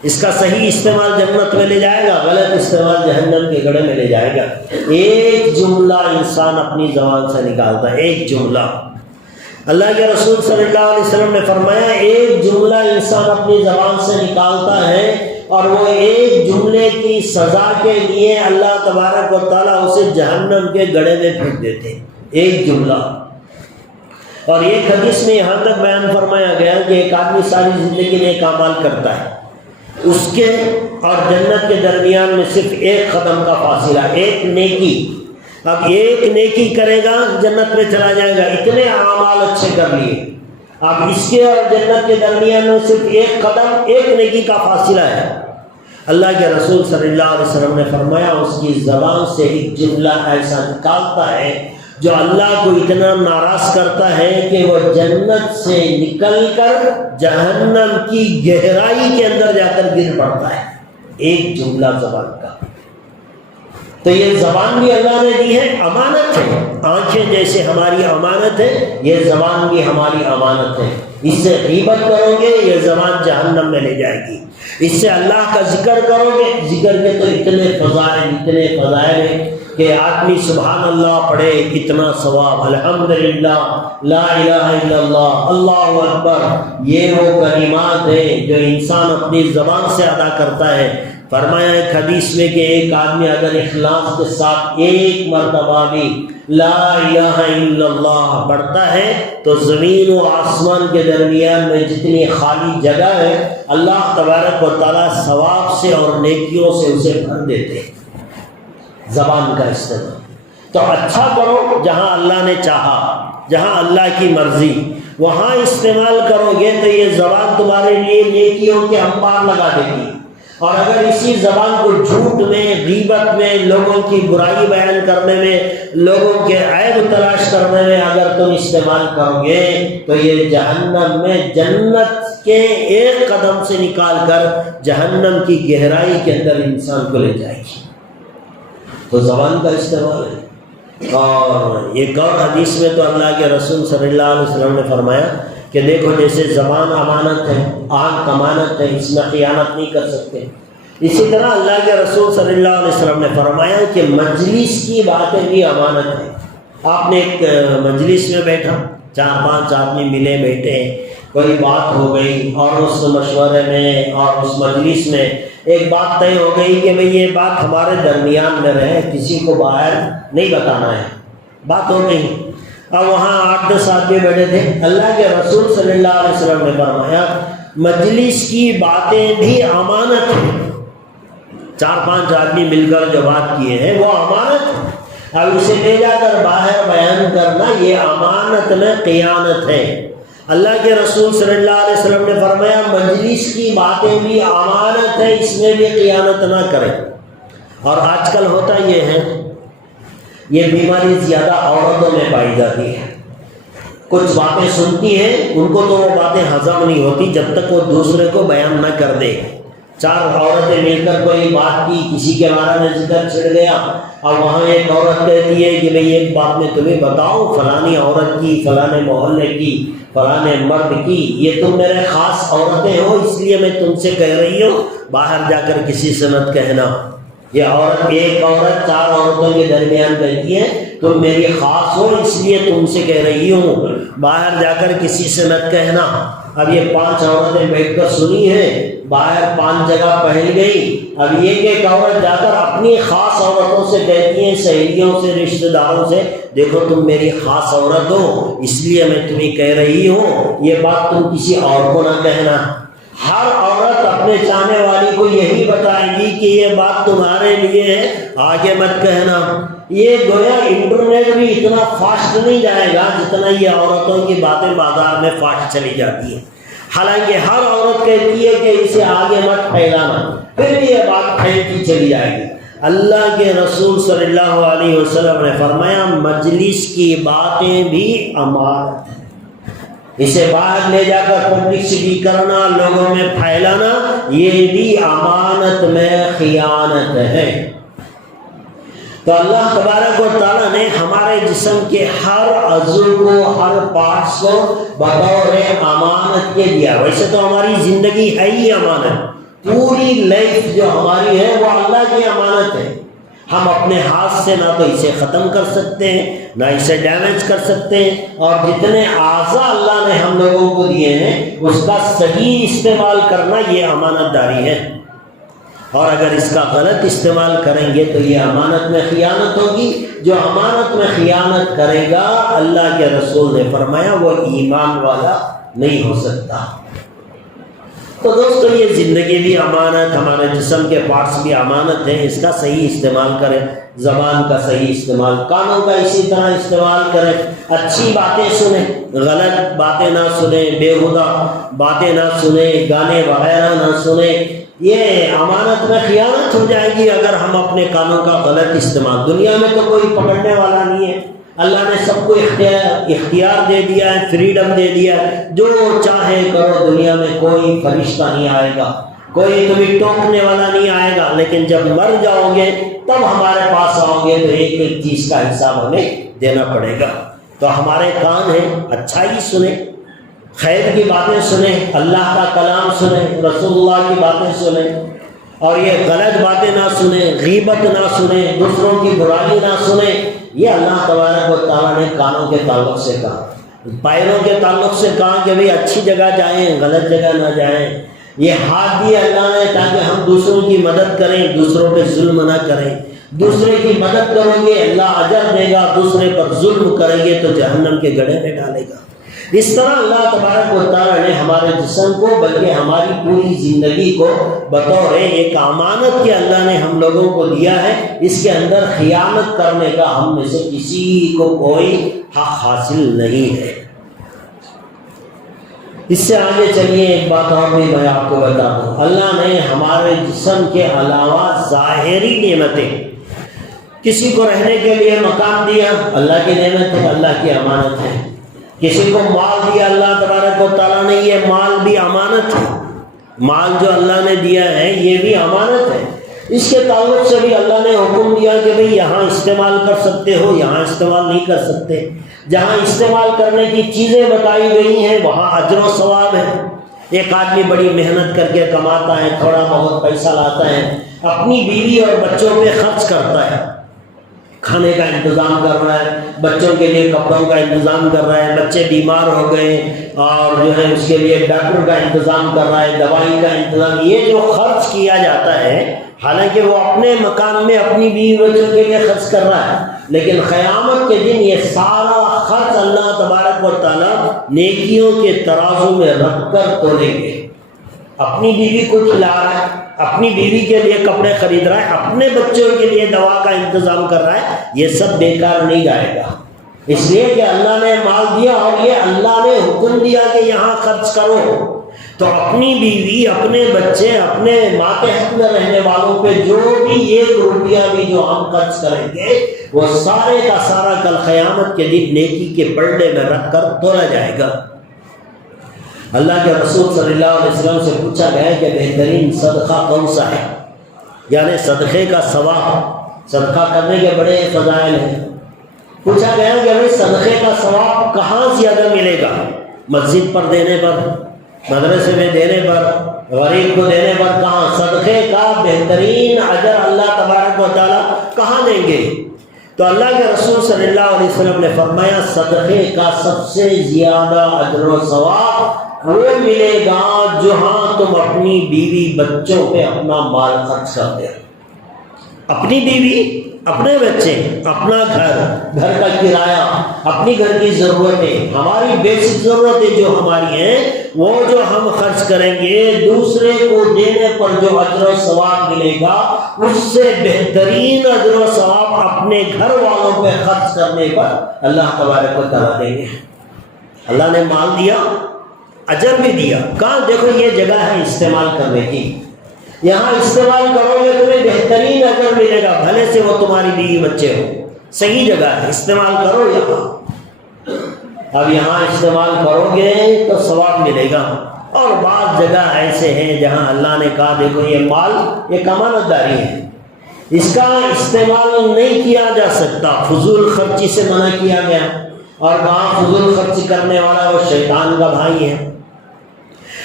اس کا صحیح استعمال جنت میں لے جائے گا، غلط استعمال جہنم کے گڑھے میں لے جائے گا۔ ایک جملہ انسان اپنی زبان سے نکالتا ہے، ایک جملہ۔ اللہ کے رسول صلی اللہ علیہ وسلم نے فرمایا، ایک جملہ انسان اپنی زبان سے نکالتا ہے اور وہ ایک جملے کی سزا کے لیے اللہ تبارک و تعالیٰ اسے جہنم کے گڑھے میں پھینک دیتے، ایک جملہ۔ اور ایک حدیث میں یہاں تک بیان فرمایا گیا کہ ایک آدمی ساری زندگی میں ایک اعمال کرتا ہے، اس کے اور جنت کے درمیان میں صرف 1 قدم کا فاصلہ، ایک نیکی۔ اب ایک نیکی کرے گا جنت میں چلا جائے گا، اتنے اعمال اچھے کر لیے، اب اس کے اور جنت کے درمیان میں صرف 1 قدم، ایک نیکی کا فاصلہ ہے۔ اللہ کے رسول صلی اللہ علیہ وسلم نے فرمایا، اس کی زبان سے ایک جملہ ایسا نکالتا ہے جو اللہ کو اتنا ناراض کرتا ہے کہ وہ جنت سے نکل کر جہنم کی گہرائی کے اندر جا کر گر پڑتا ہے، ایک جملہ زبان کا۔ تو یہ زبان بھی اللہ نے دی ہے، امانت ہے۔ آنکھیں جیسے ہماری امانت ہے، یہ زبان بھی ہماری امانت ہے۔ اس سے غیبت کرو گے، یہ زبان جہنم میں لے جائے گی۔ اس سے اللہ کا ذکر کرو گے، ذکر کے تو اتنے فضائل ہیں کہ آدمی سبحان اللہ پڑھے کتنا ثواب، الحمدللہ، لا الہ الا اللہ، اللہ اکبر، یہ وہ کلمات ہیں جو انسان اپنی زبان سے ادا کرتا ہے۔ فرمایا ایک حدیث میں کہ ایک آدمی اگر اخلاص کے ساتھ 1 مرتبہ بھی لا الہ الا اللہ پڑھتا ہے تو زمین و آسمان کے درمیان میں جتنی خالی جگہ ہے اللہ تبارک و تعالیٰ ثواب سے اور نیکیوں سے اسے بھر دیتے ہیں۔ زبان کا استعمال تو اچھا کرو جہاں اللہ نے چاہا، جہاں اللہ کی مرضی، وہاں استعمال کرو گے تو یہ زبان تمہارے لیے نیکیوں کے انبار لگا دے گی۔ اور اگر اسی زبان کو جھوٹ میں، غیبت میں، لوگوں کی برائی بیان کرنے میں، لوگوں کے عیب تلاش کرنے میں اگر تم استعمال کرو گے تو یہ جہنم میں جنت کے ایک قدم سے نکال کر جہنم کی گہرائی کے اندر انسان کو لے جائے گی۔ تو زبان کا استعمال ہے۔ اور ایک اور حدیث میں تو اللہ کے رسول صلی اللہ علیہ وسلم نے فرمایا کہ دیکھو جیسے زبان امانت ہے، آنکھ امانت ہے، اس میں خیانت نہیں کر سکتے، اسی طرح اللہ کے رسول صلی اللہ علیہ وسلم نے فرمایا کہ مجلس کی باتیں بھی امانت ہے۔ آپ نے ایک مجلس میں بیٹھا، 4-5 آدمی ملے بیٹھے، کوئی بات ہو گئی اور اس مشورے میں اور اس مجلس میں ایک بات طے ہو گئی کہ بھئی یہ بات ہمارے درمیان میں رہے، کسی کو باہر نہیں بتانا ہے، بات ہو گئی۔ اب وہاں 8-10 آدمی بیٹھے تھے، اللہ کے رسول صلی اللہ علیہ وسلم نے فرمایا مجلس کی باتیں بھی امانت ہیں۔ 4-5 آدمی مل کر جو بات کیے ہیں وہ امانت ہے، اب اسے لے جا کر باہر بیان کرنا یہ امانت میں خیانت ہے۔ اللہ کے رسول صلی اللہ علیہ وسلم نے فرمایا مجلس کی باتیں بھی امانت ہے، اس میں بھی خیانت نہ کریں۔ اور آج کل ہوتا یہ ہے، یہ بیماری زیادہ عورتوں میں پائی جاتی ہے، کچھ باتیں سنتی ہیں ان کو تو وہ باتیں ہضم نہیں ہوتی جب تک وہ دوسرے کو بیان نہ کر دے۔ 4 عورتیں مل کر کوئی بات کی، کسی کے بارے میں ذکر چھڑ گیا، اور وہاں ایک عورت کہتی ہے کہ بھئی ایک بات میں تمہیں بتاؤں، فلانی عورت کی، فلانے محلے کی، فلانے مرد کی، یہ تم میرے خاص عورتیں ہو اس لیے میں تم سے کہہ رہی ہوں، باہر جا کر کسی سے مت کہنا۔ یہ عورت، ایک عورت 4 عورتوں کے درمیان کہتی ہے تم میری خاص ہو اس لیے تم سے کہہ رہی ہوں، باہر جا کر کسی سے مت کہنا۔ اب یہ 5 عورتیں بیٹھ کر سنی ہیں، باہر 5 جگہ پھیل گئی، اب ایک عورت جا کر اپنی خاص عورتوں سے کہتی ہیں، سہیلیوں سے، رشتہ داروں سے، دیکھو تم میری خاص عورت ہو اس لیے میں تمہیں کہہ رہی ہوں، یہ بات تم کسی اور کو نہ کہنا۔ ہر عورت اپنے چاہنے والی کو یہی بتائے گی کہ یہ بات تمہارے لیے ہے، آگے مت کہنا۔ یہ گویا انٹرنیٹ بھی اتنا فاسٹ نہیں جائے گا جتنا یہ عورتوں کی باتیں بازار میں فاسٹ چلی جاتی ہیں۔ حالانکہ ہر عورت کہتی ہے کہ اسے آگے مت پھیلانا، پھر بھی یہ بات پھیلتی چلی جائے گی۔ اللہ کے رسول صلی اللہ علیہ وسلم نے فرمایا مجلس کی باتیں بھی امانت ہیں، اسے باہر لے جا کر پبلسٹی کرنا، لوگوں میں پھیلانا، یہ بھی امانت میں خیانت ہے۔ تو اللہ تبارک و تعالیٰ نے ہمارے جسم کے ہر عضو کو، ہر پارٹس کو بطور امانت کے دیا۔ ویسے تو ہماری زندگی ہے ہی امانت، پوری لائف جو ہماری ہے وہ اللہ کی امانت ہے۔ ہم اپنے ہاتھ سے نہ تو اسے ختم کر سکتے ہیں، نہ اسے ڈیمیج کر سکتے ہیں، اور جتنے اعضاء اللہ نے ہم لوگوں کو دیے ہیں اس کا صحیح استعمال کرنا یہ امانت داری ہے۔ اور اگر اس کا غلط استعمال کریں گے تو یہ امانت میں خیانت ہوگی۔ جو امانت میں خیانت کرے گا اللہ کے رسول نے فرمایا وہ ایمان والا نہیں ہو سکتا۔ تو دوستو یہ زندگی بھی امانت، ہمارے جسم کے پارٹس بھی امانت ہیں، اس کا صحیح استعمال کریں۔ زبان کا صحیح استعمال، کانوں کا اسی طرح استعمال کریں، اچھی باتیں سنیں، غلط باتیں نہ سنیں، بیہودہ باتیں نہ سنیں، گانے وغیرہ نہ سنیں۔ یہ امانت میں خیانت ہو جائے گی اگر ہم اپنے کانوں کا غلط استعمال۔ دنیا میں تو کوئی پکڑنے والا نہیں ہے، اللہ نے سب کو اختیار دے دیا ہے، فریڈم دے دیا ہے، جو چاہے کرو، دنیا میں کوئی فرشتہ نہیں آئے گا، کوئی تمہیں ٹوکنے والا نہیں آئے گا، لیکن جب مر جاؤ گے تب ہمارے پاس آؤ گے تو ایک ایک چیز کا حساب ہمیں دینا پڑے گا۔ تو ہمارے کان ہیں، اچھائی سنیں، خیر کی باتیں سنیں، اللہ کا کلام سنیں، رسول اللہ کی باتیں سنیں، اور یہ غلط باتیں نہ سنیں، غیبت نہ سنیں، دوسروں کی برائی نہ سنیں۔ یہ اللہ تبارک و تعالیٰ نے کانوں کے تعلق سے کہا۔ پیروں کے تعلق سے کہا کہ بھئی اچھی جگہ جائیں، غلط جگہ نہ جائیں۔ یہ ہاتھ دیے اللہ نے تاکہ ہم دوسروں کی مدد کریں، دوسروں پہ ظلم نہ کریں۔ دوسرے کی مدد کرو گے اللہ اجر دے گا، دوسرے پر ظلم کریں گے تو جہنم کے گڑھے میں ڈالے گا۔ اس طرح اللہ تبارک و تعالیٰ نے ہمارے جسم کو بلکہ ہماری پوری زندگی کو بطور ایک امانت کے اللہ نے ہم لوگوں کو دیا ہے، اس کے اندر خیانت کرنے کا ہم میں سے کسی کو کوئی حق حاصل نہیں ہے۔ اس سے آگے چلیے ایک بات اور بھی میں آپ کو بتا دوں، اللہ نے ہمارے جسم کے علاوہ ظاہری نعمتیں، کسی کو رہنے کے لیے مکان دیا، اللہ کی نعمت ہے، اللہ کی امانت ہے۔ کسی کو مال دیا اللہ تبارک و تعالیٰ نے، یہ مال بھی امانت ہے۔ مال جو اللہ نے دیا ہے یہ بھی امانت ہے۔ اس کے تعلق سے بھی اللہ نے حکم دیا کہ بھئی یہاں استعمال کر سکتے ہو، یہاں استعمال نہیں کر سکتے۔ جہاں استعمال کرنے کی چیزیں بتائی گئی ہیں وہاں اجر و ثواب ہے۔ ایک آدمی بڑی محنت کر کے کماتا ہے، تھوڑا بہت پیسہ لاتا ہے، اپنی بیوی اور بچوں پہ خرچ کرتا ہے، کھانے کا انتظام کر رہا ہے، بچوں کے لیے کپڑوں کا انتظام کر رہا ہے، بچے بیمار ہو گئے اور جو ہے اس کے لیے ڈاکٹر کا انتظام کر رہا ہے، دوائی کا انتظام، یہ جو خرچ کیا جاتا ہے حالانکہ وہ اپنے مکان میں اپنی بیوی بچوں کے لیے خرچ کر رہا ہے، لیکن قیامت کے دن یہ سارا خرچ اللہ تبارک و تعالیٰ نیکیوں کے ترازو میں رکھ کر تولیں گے۔ اپنی بیوی کو کھلا رہا ہے، اپنی بیوی کے لیے کپڑے خرید رہا ہے، اپنے بچوں کے لیے دوا کا انتظام کر رہا ہے، یہ سب بیکار نہیں جائے گا، اس لیے کہ اللہ نے مال دیا اور یہ اللہ نے حکم دیا کہ یہاں خرچ کرو۔ تو اپنی بیوی، اپنے بچے، اپنے ماتحت میں رہنے والوں پہ جو بھی ایک روپیہ بھی جو ہم خرچ کریں گے وہ سارے کا سارا کل قیامت کے دن نیکی کے پلڑے میں رکھ کر تولا جائے گا۔ اللہ کے رسول صلی اللہ علیہ وسلم سے پوچھا گیا کہ بہترین صدقہ کون سا ہے، یعنی صدقے کا ثواب، صدقہ کرنے کے بڑے فضائل ہیں۔ پوچھا گیا کہ بھائی صدقے کا ثواب کہاں زیادہ ملے گا؟ مسجد پر دینے پر، مدرسے میں دینے پر، غریب کو دینے پر، کہاں؟ صدقے کا بہترین اجر اللہ تبارک و تعالیٰ کہاں دیں گے؟ تو اللہ کے رسول صلی اللہ علیہ وسلم نے فرمایا صدقے کا سب سے زیادہ اجر و ثواب وہ ملے گا جہاں تم اپنی بیوی بچوں پہ اپنا مال خرچ کرتے ہو۔ اپنی بیوی، اپنے بچے، اپنا گھر، گھر کا کرایہ، اپنی گھر کی ضرورتیں، ہماری بیسک ضرورتیں جو ہماری ہیں وہ جو ہم خرچ کریں گے، دوسرے کو دینے پر جو اجر و ثواب ملے گا اس سے بہترین اجر و ثواب اپنے گھر والوں پہ خرچ کرنے پر اللہ تبارک و تعالیٰ دیں گے۔ اللہ نے مال دیا، اجر بھی دیا، کہاں؟ دیکھو یہ جگہ ہے استعمال کرنے کی، یہاں استعمال کرو گے تمہیں بہترین اجر ملے گا، بھلے سے وہ تمہاری بیوی بچے ہو، صحیح جگہ ہے، استعمال کرو یہاں۔ اب یہاں استعمال کرو گے تو ثواب ملے گا۔ اور بعض جگہ ایسے ہیں جہاں اللہ نے کہا دیکھو یہ مال ایک امانت داری ہے، اس کا استعمال نہیں کیا جا سکتا، فضول خرچی سے منع کیا گیا، اور کہاں فضول خرچ کرنے والا وہ شیطان کا بھائی ہے۔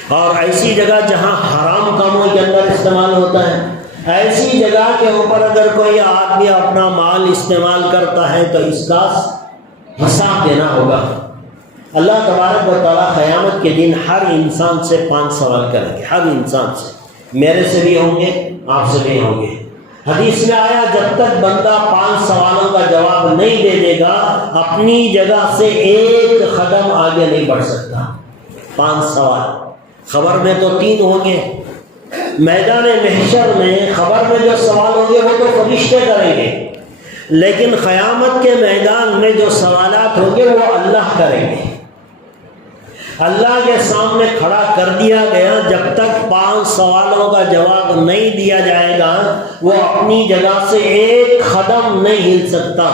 اور ایسی جگہ جہاں حرام کاموں کے اندر استعمال ہوتا ہے، ایسی جگہ کے اوپر اگر کوئی آدمی اپنا مال استعمال کرتا ہے تو اس کا حساب دینا ہوگا۔ اللہ تبارک و تعالیٰ قیامت کے دن ہر انسان سے 5 سوال کریں گے، ہر انسان سے، میرے سے بھی ہوں گے، آپ سے بھی ہوں گے۔ حدیث میں آیا جب تک بندہ 5 سوالوں کا جواب نہیں دے دے گا اپنی جگہ سے ایک قدم آگے نہیں بڑھ سکتا۔ 5 سوال، خبر میں تو 3 ہوں گے، میدان محشر میں خبر میں جو سوال ہوں گے وہ تو فرشتے کریں گے، لیکن قیامت کے میدان میں جو سوالات ہوں گے وہ اللہ کریں گے۔ اللہ کے سامنے کھڑا کر دیا گیا، جب تک 5 سوالوں کا جواب نہیں دیا جائے گا وہ اپنی جگہ سے ایک قدم نہیں ہل سکتا۔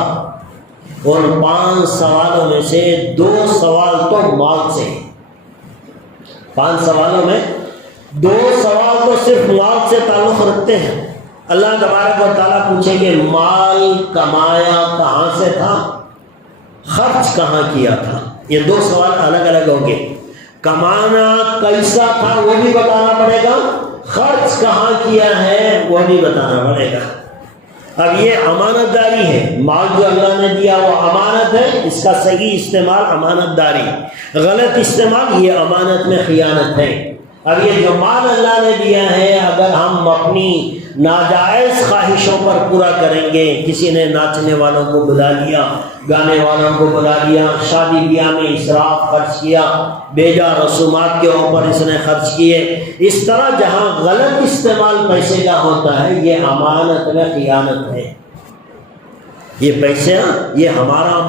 اور 5 سوالوں میں سے 2 سوال تو مال سے، 5 سوالوں میں 2 سوال تو صرف مال سے تعلق رکھتے ہیں۔ اللہ تبارک و تعالیٰ پوچھیں گے مال کمایا کہاں سے تھا، خرچ کہاں کیا تھا، یہ 2 سوال الگ الگ ہوں گے۔ کمانا کیسا تھا وہ بھی بتانا پڑے گا، خرچ کہاں کیا ہے وہ بھی بتانا پڑے گا۔ اب یہ امانت داری ہے، مال جو اللہ نے دیا وہ امانت ہے، اس کا صحیح استعمال امانت داری، غلط استعمال یہ امانت میں خیانت ہے۔ اب یہ جو مال اللہ نے دیا ہے اگر ہم اپنی ناجائز خواہشوں پر پورا کریں گے، کسی نے ناچنے والوں کو بلا لیا، گانے والوں کو بلا لیا، شادی بیاہ میں اسراف خرچ کیا، بیجا رسومات کے اوپر اس نے خرچ کیے، اس طرح جہاں غلط استعمال پیسے کا ہوتا ہے یہ امانت میں خیانت ہے۔ یہ پیسے یہ ہمارا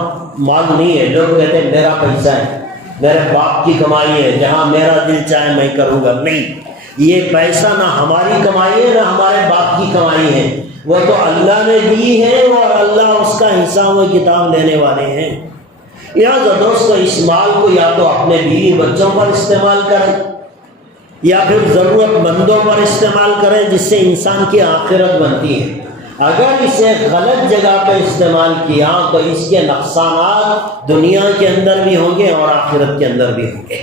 مال نہیں ہے۔ لوگ کہتے ہیں میرا پیسہ ہے، میرے باپ کی کمائی ہے، جہاں میرا دل چاہے میں کروں گا، نہیں، یہ پیسہ نہ ہماری کمائی ہے نہ ہمارے باپ کی کمائی ہے، وہ تو اللہ نے دی ہے اور اللہ اس کا حساب و کتاب لینے والے ہیں۔ لہٰذا دوستو اس مال کو یا تو اپنے بیوی بچوں پر استعمال کریں یا پھر ضرورت مندوں پر استعمال کریں، جس سے انسان کی آخرت بنتی ہے۔ اگر اسے غلط جگہ پہ استعمال کیا تو اس کے نقصانات دنیا کے اندر بھی ہوں گے اور آخرت کے اندر بھی ہوں گے۔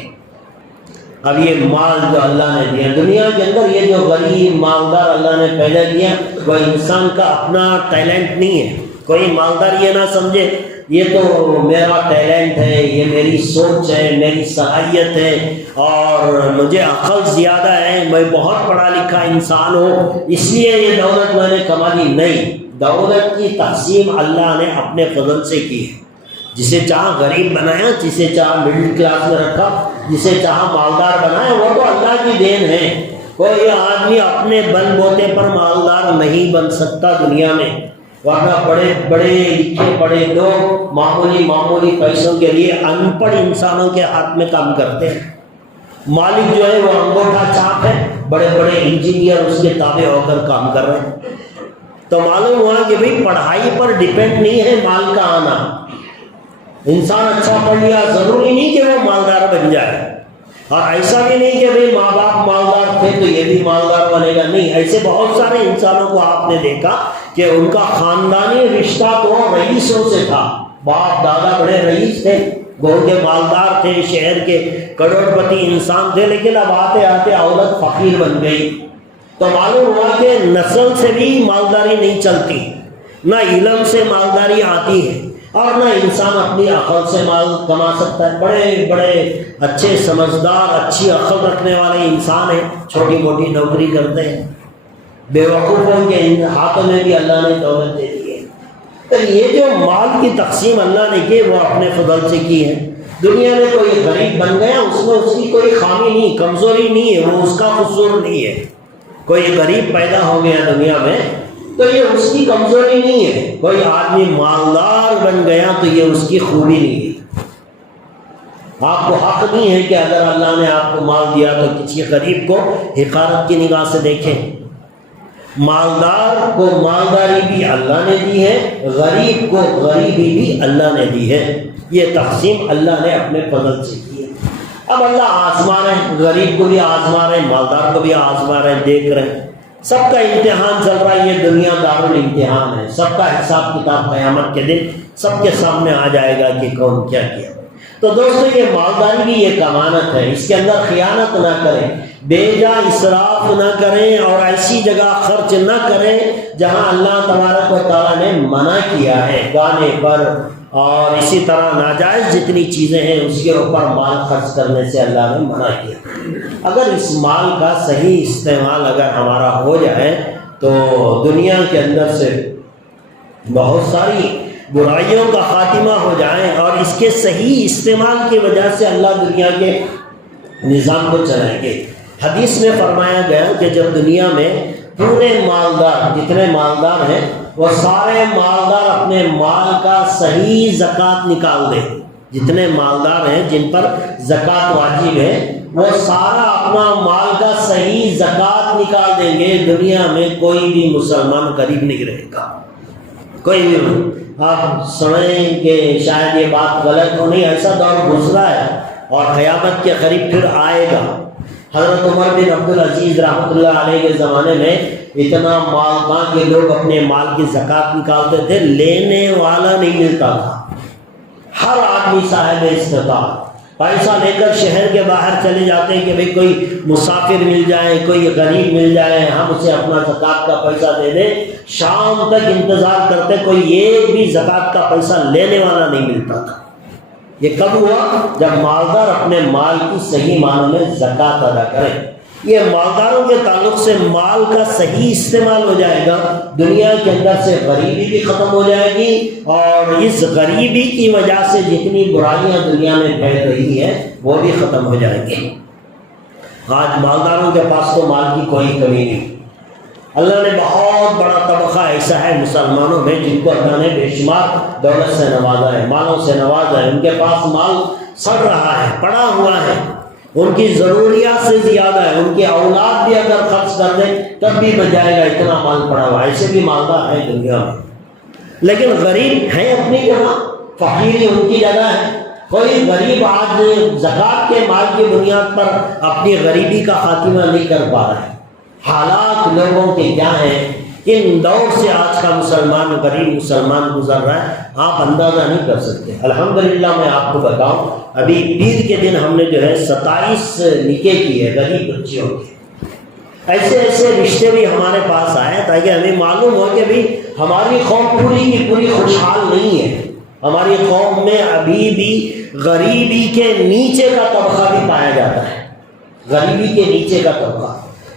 اب یہ مال جو اللہ نے دیا دنیا کے اندر، یہ جو غریب مالدار اللہ نے پیدا کیا وہ انسان کا اپنا ٹیلنٹ نہیں ہے۔ کوئی مالدار یہ نہ سمجھے یہ تو میرا ٹیلنٹ ہے، یہ میری سوچ ہے، میری صلاحیت ہے اور مجھے عقل زیادہ ہے، میں بہت پڑھا لکھا انسان ہوں اس لیے یہ دولت میں نے کما لی۔ نہیں، دولت کی تقسیم اللہ نے اپنے فضل سے کی ہے۔ جسے چاہا غریب بنایا، جسے چاہا مڈل کلاس میں رکھا، جسے چاہا مالدار بنایا، وہ تو اللہ کی دین ہے۔ کوئی آدمی اپنے بل بوتے پر مالدار نہیں بن سکتا دنیا میں، ورنہ بڑے بڑے لکھے پڑھے لوگ معمولی پیسوں کے لیے ان پڑھ انسانوں کے ہاتھ میں کام کرتے ہیں۔ مالک جو ہے وہ انگوٹھا چھاپ ہے، بڑے بڑے انجینئر اس کے تابع ہو کر کام کر رہے ہیں۔ تو معلوم ہوا کہ بھئی پڑھائی پر ڈیپینڈ نہیں ہے مال کا آنا۔ انسان اچھا پڑھ لیا ضروری نہیں کہ وہ مالدار بن جائے، اور ایسا بھی نہیں کہ بھئی ماں باپ مالدار تھے تو یہ بھی مالدار بنے گا، نہیں۔ ایسے بہت سارے انسانوں کو آپ نے دیکھا کہ ان کا خاندانی رشتہ تو رئیسوں سے تھا، باپ دادا بڑے رئیس تھے، بہت کے مالدار تھے، شہر کے کروڑ پتی انسان تھے، لیکن اب آتے آتے اولاد فقیر بن گئی۔ تو معلوم ہوا کہ نسل سے بھی مالداری نہیں چلتی، نہ علم سے مالداری آتی ہے، اور نہ انسان اپنی عقل سے مال کما سکتا ہے۔ بڑے بڑے اچھے سمجھدار اچھی عقل رکھنے والے انسان ہیں، چھوٹی موٹی نوکری کرتے ہیں، بے وقوفوں کے ہاتھوں میں بھی اللہ نے دولت دے دی ہے۔ تو یہ جو مال کی تقسیم اللہ نے کی وہ اپنے فضل سے کی ہے۔ دنیا میں کوئی غریب بن گیا اس میں اس کی کوئی خامی نہیں، کمزوری نہیں ہے، وہ اس کا قصور نہیں ہے۔ کوئی غریب پیدا ہو گیا دنیا میں تو یہ اس کی کمزوری نہیں ہے، کوئی آدمی مالدار بن گیا تو یہ اس کی خوبی نہیں ہے۔ آپ کو حق نہیں ہے کہ اگر اللہ نے آپ کو مال دیا تو کسی غریب کو حقارت کی نگاہ سے دیکھیں۔ مالدار کو مالداری بھی اللہ نے دی ہے، غریب کو غریبی بھی اللہ نے دی ہے۔ یہ تقسیم اللہ نے اپنے فضل سے کی ہے۔ اب اللہ آزما رہے ہیں، غریب کو بھی آزما رہے ہیں، مالدار کو بھی آزما رہے ہیں، دیکھ رہے ہیں۔ سب کا امتحان چل رہا ہے، یہ دنیا دارالامتحان ہے، سب کا حساب کتاب قیامت کے دن سب کے سامنے آ جائے گا کہ کون کیا کیا۔ تو دوستو یہ مالداری بھی ایک امانت ہے، اس کے اندر خیانت نہ کریں، بے جا اسراف نہ کریں اور ایسی جگہ خرچ نہ کریں جہاں اللہ تبارک و تعالیٰ نے منع کیا ہے، گانے پر اور اسی طرح ناجائز جتنی چیزیں ہیں اس کے اوپر مال خرچ کرنے سے اللہ نے منع کیا۔ اگر اس مال کا صحیح استعمال اگر ہمارا ہو جائے تو دنیا کے اندر سے بہت ساری برائیوں کا خاتمہ ہو جائے، اور اس کے صحیح استعمال کی وجہ سے اللہ دنیا کے نظام کو چلائیں گے۔ حدیث میں فرمایا گیا کہ جب دنیا میں پورے مالدار جتنے مالدار ہیں وہ سارے مالدار اپنے مال کا صحیح زکوٰۃ نکال دیں، جتنے مالدار ہیں جن پر زکوٰۃ واجب ہے وہ سارا اپنا مال کا صحیح زکوٰۃ نکال دیں گے، دنیا میں کوئی بھی مسلمان غریب نہیں رہے گا، کوئی بھی۔ آپ سمجھیں کہ شاید یہ بات غلط ہو، نہیں، ایسا دور گزرا ہے اور قیامت کے قریب پھر آئے گا۔ حضرت عمر بن عبدالعزیز رحمۃ اللہ علیہ کے زمانے میں اتنا مال تھا کہ لوگ اپنے مال کی زکوٰۃ نکالتے تھے، لینے والا نہیں ملتا تھا، ہر آدمی صاحب استطاعت پیسہ لے کر شہر کے باہر چلے جاتے ہیں کہ بھئی کوئی مسافر مل جائے، کوئی غریب مل جائے، ہم اسے اپنا زکوٰۃ کا پیسہ دے دیں۔ شام تک انتظار کرتے، کوئی ایک بھی زکوٰۃ کا پیسہ لینے والا نہیں ملتا تھا۔ یہ کب ہوا؟ جب مالدار اپنے مال کی صحیح معنوں میں زکوٰۃ ادا کریں۔ یہ مالداروں کے تعلق سے مال کا صحیح استعمال ہو جائے گا، دنیا کے اندر سے غریبی بھی ختم ہو جائے گی، اور اس غریبی کی وجہ سے جتنی برائیاں دنیا میں پھیل رہی ہیں وہ بھی ختم ہو جائیں گی۔ آج مالداروں کے پاس تو مال کی کوئی کمی نہیں۔ اللہ نے بہت بڑا طبقہ ایسا ہے مسلمانوں میں جن کو اللہ نے بے شمار دولت سے نوازا ہے، مالوں سے نوازا ہے، ان کے پاس مال سڑ رہا ہے، پڑا ہوا ہے، ان کی ضروریات سے زیادہ ہے، ان کی اولاد بھی اگر خرچ کر دیں تب بھی بچ جائے گا، اتنا مال پڑا ہوا ہے۔ ایسے بھی مالدار ہیں دنیا میں، لیکن غریب ہیں اپنی جگہ، فقیری ان کی جگہ ہے۔ کوئی غریب آج زکوٰۃ کے مال کی بنیاد پر اپنی غریبی کا خاتمہ نہیں کر پا رہا ہے۔ حالات لوگوں کے کیا ہیں، کن دور سے آج کا مسلمان، غریب مسلمان گزر رہا ہے، آپ اندازہ نہیں کر سکتے۔ الحمدللہ میں آپ کو بتاؤں، ابھی پیر کے دن ہم نے جو ہے 27 نکاح کیے غریب بچیوں کے۔ ایسے ایسے رشتے بھی ہمارے پاس آئے تاکہ ہمیں معلوم ہو کہ بھی ہماری قوم پوری کی پوری خوشحال نہیں ہے، ہماری قوم میں ابھی بھی غریبی کے نیچے کا طبقہ بھی پایا جاتا ہے، غریبی کے نیچے کا طبقہ۔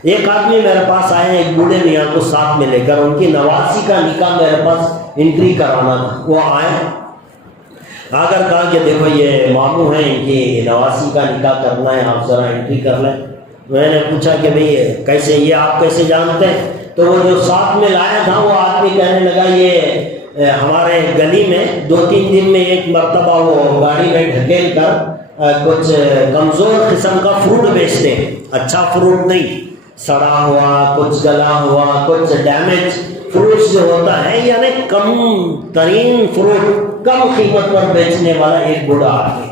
ایک آدمی میرے پاس آئے ہیں، ایک بوڑھے میاں کو ساتھ میں لے کر، ان کی نواسی کا نکاح میرے پاس انٹری کرانا تھا۔ وہ آئے آ کر کہا کہ دیکھو یہ ماموں ہیں، ان کی نواسی کا نکاح کرنا ہے، آپ ذرا انٹری کر لیں۔ میں نے پوچھا کہ بھئی کیسے، یہ آپ کیسے جانتے ہیں؟ تو وہ جو ساتھ میں لایا تھا وہ آدمی کہنے لگا یہ ہمارے گلی میں 2-3 دن میں ایک مرتبہ وہ گاڑی میں ڈھکیل کر کچھ کمزور قسم کا فروٹ بیچتے ہیں، اچھا فروٹ نہیں، سڑا ہوا، کچھ گلا ہوا، کچھ ڈیمیج فروٹس جو ہوتا ہے، یعنی کم ترین فروٹ کم قیمت پر بیچنے والا ایک بوڑھا آدمی۔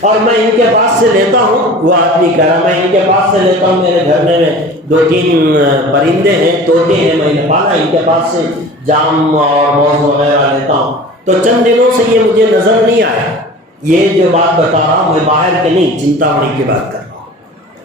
اور میں ان کے پاس سے لیتا ہوں، وہ آدمی کہہ رہا میں ان کے پاس سے لیتا ہوں، میرے گھر میں 2-3 پرندے ہیں، طوطے ہیں، میں نے پالا، ان کے پاس سے جام اور موز وغیرہ لیتا ہوں۔ تو چند دنوں سے یہ مجھے نظر نہیں آیا۔ یہ جو بات بتا رہا ہوں میں باہر کے نہیں، چنتامنی کی بات کر رہا ہوں،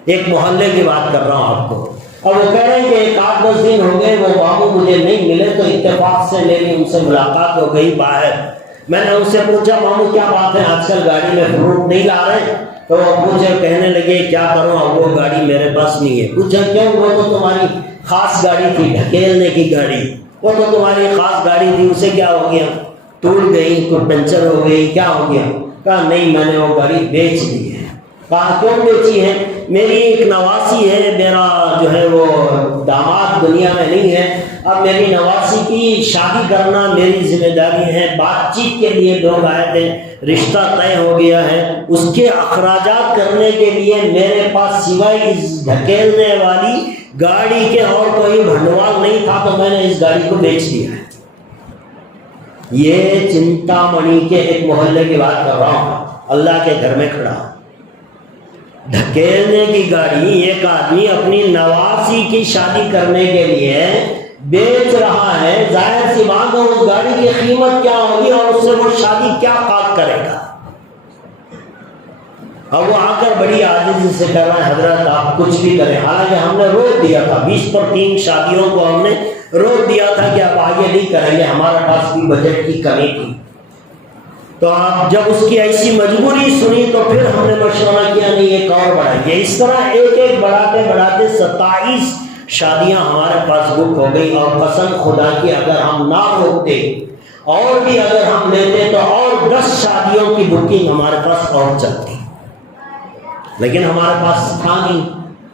ایک محلے کی بات کر رہا ہوں آپ کو۔ اور وہ کہہ رہے ہیں کہ 8-10 دن ہو گئے، وہ بابو مجھے نہیں ملے، تو اتفاق سے میری ان سے ملاقات ہو گئی باہر۔ میں نے ان سے پوچھا مامو کیا بات ہے، آج کل گاڑی میں فروٹ نہیں لا رہے؟ تو وہ مجھے کہنے لگے کیا کروں، اب وہ گاڑی میرے پاس نہیں ہے۔ پوچھا کیوں؟ وہ تو تمہاری خاص گاڑی تھی، ڈھکیلنے کی گاڑی، وہ تو تمہاری خاص گاڑی تھی، اسے کیا ہو گیا؟ ٹوٹ گئی، کوئی پنچر ہو گئی، کیا ہو گیا؟ کہا نہیں میں نے وہ گاڑی بیچ دی ہے۔ کہا کیوں بیچی ہے؟ میری ایک نواسی ہے، میرا جو ہے وہ داماد دنیا میں نہیں ہے، اب میری نواسی کی شادی کرنا میری ذمہ داری ہے، بات چیت کے لیے لوگ آئے تھے، رشتہ طے ہو گیا ہے، اس کے اخراجات کرنے کے لیے میرے پاس سوائے اس ڈھکیلنے والی گاڑی کے اور کوئی بھنڈوال نہیں تھا، تو میں نے اس گاڑی کو بیچ دیا ہے۔ یہ چنتامنی کے ایک محلے کی بات کر رہا ہوں، اللہ کے گھر میں کھڑا، ڈھکیلنے کی گاڑی ایک آدمی اپنی نواسی کی شادی کرنے کے لیے بیچ رہا ہے، ظاہر سی بات ہے اس گاڑی کی قیمت کیا ہوگی اور اس سے وہ شادی کیا پاک کرے گا۔ اب وہ آ کر بڑی عاجزی سے کہہ رہا ہے حضرت آپ کچھ بھی کریں، حالانکہ ہم نے روک دیا تھا 20 پر 3 شادیوں کو ہم نے روک دیا تھا کہ آپ آگے نہیں کریں گے، ہمارے پاس بھی بجٹ کی کمی تھی۔ تو آپ جب اس کی ایسی مجبوری سنی تو پھر ہم نے مشورہ کیا نہیں ایک اور بڑھائیں گے۔ اس طرح ایک ایک بڑھاتے بڑھاتے 27 شادیاں ہمارے پاس بک ہو گئی، اور قسم خدا کی اگر ہم نہ روکتے اور بھی اگر ہم لیتے تو اور 10 شادیوں کی بکنگ ہمارے پاس اور چلتی، لیکن ہمارے پاس تھا نہیں،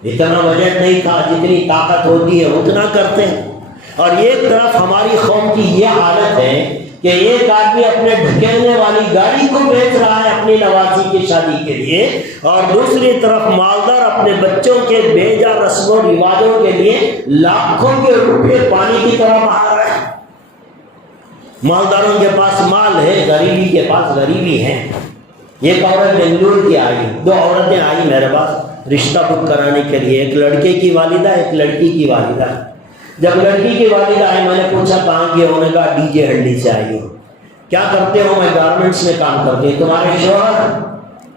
اتنا بجٹ نہیں تھا، جتنی طاقت ہوتی ہے اتنا کرتے ہیں۔ اور ایک طرف ہماری قوم کی یہ حالت ہے کہ ایک آدمی اپنے ڈھکیلنے والی گاڑی کو بیچ رہا ہے اپنی نواسی کی شادی کے لیے، اور دوسری طرف مالدار اپنے بچوں کے بیجا رسم و رواجوں کے لیے لاکھوں کے روپے پانی کی طرح بہا رہا ہے۔ مالداروں کے پاس مال ہے، غریبی کے پاس غریبی ہے۔ ایک عورت بنگلور کی آئی، 2 عورتیں آئی میرے پاس رشتہ بک کرانے کے لیے، ایک لڑکے کی والدہ ایک لڑکی کی والدہ۔ جب لڑکی کی والدہ آئی میں نے پوچھا کہاں کی، انہوں نے کہا ڈی جے ہلڈی سے آئی ہو۔ کیا کرتے ہو؟ میں گارمنٹس میں کام کرتی ہوں۔ تمہارے شوہر؟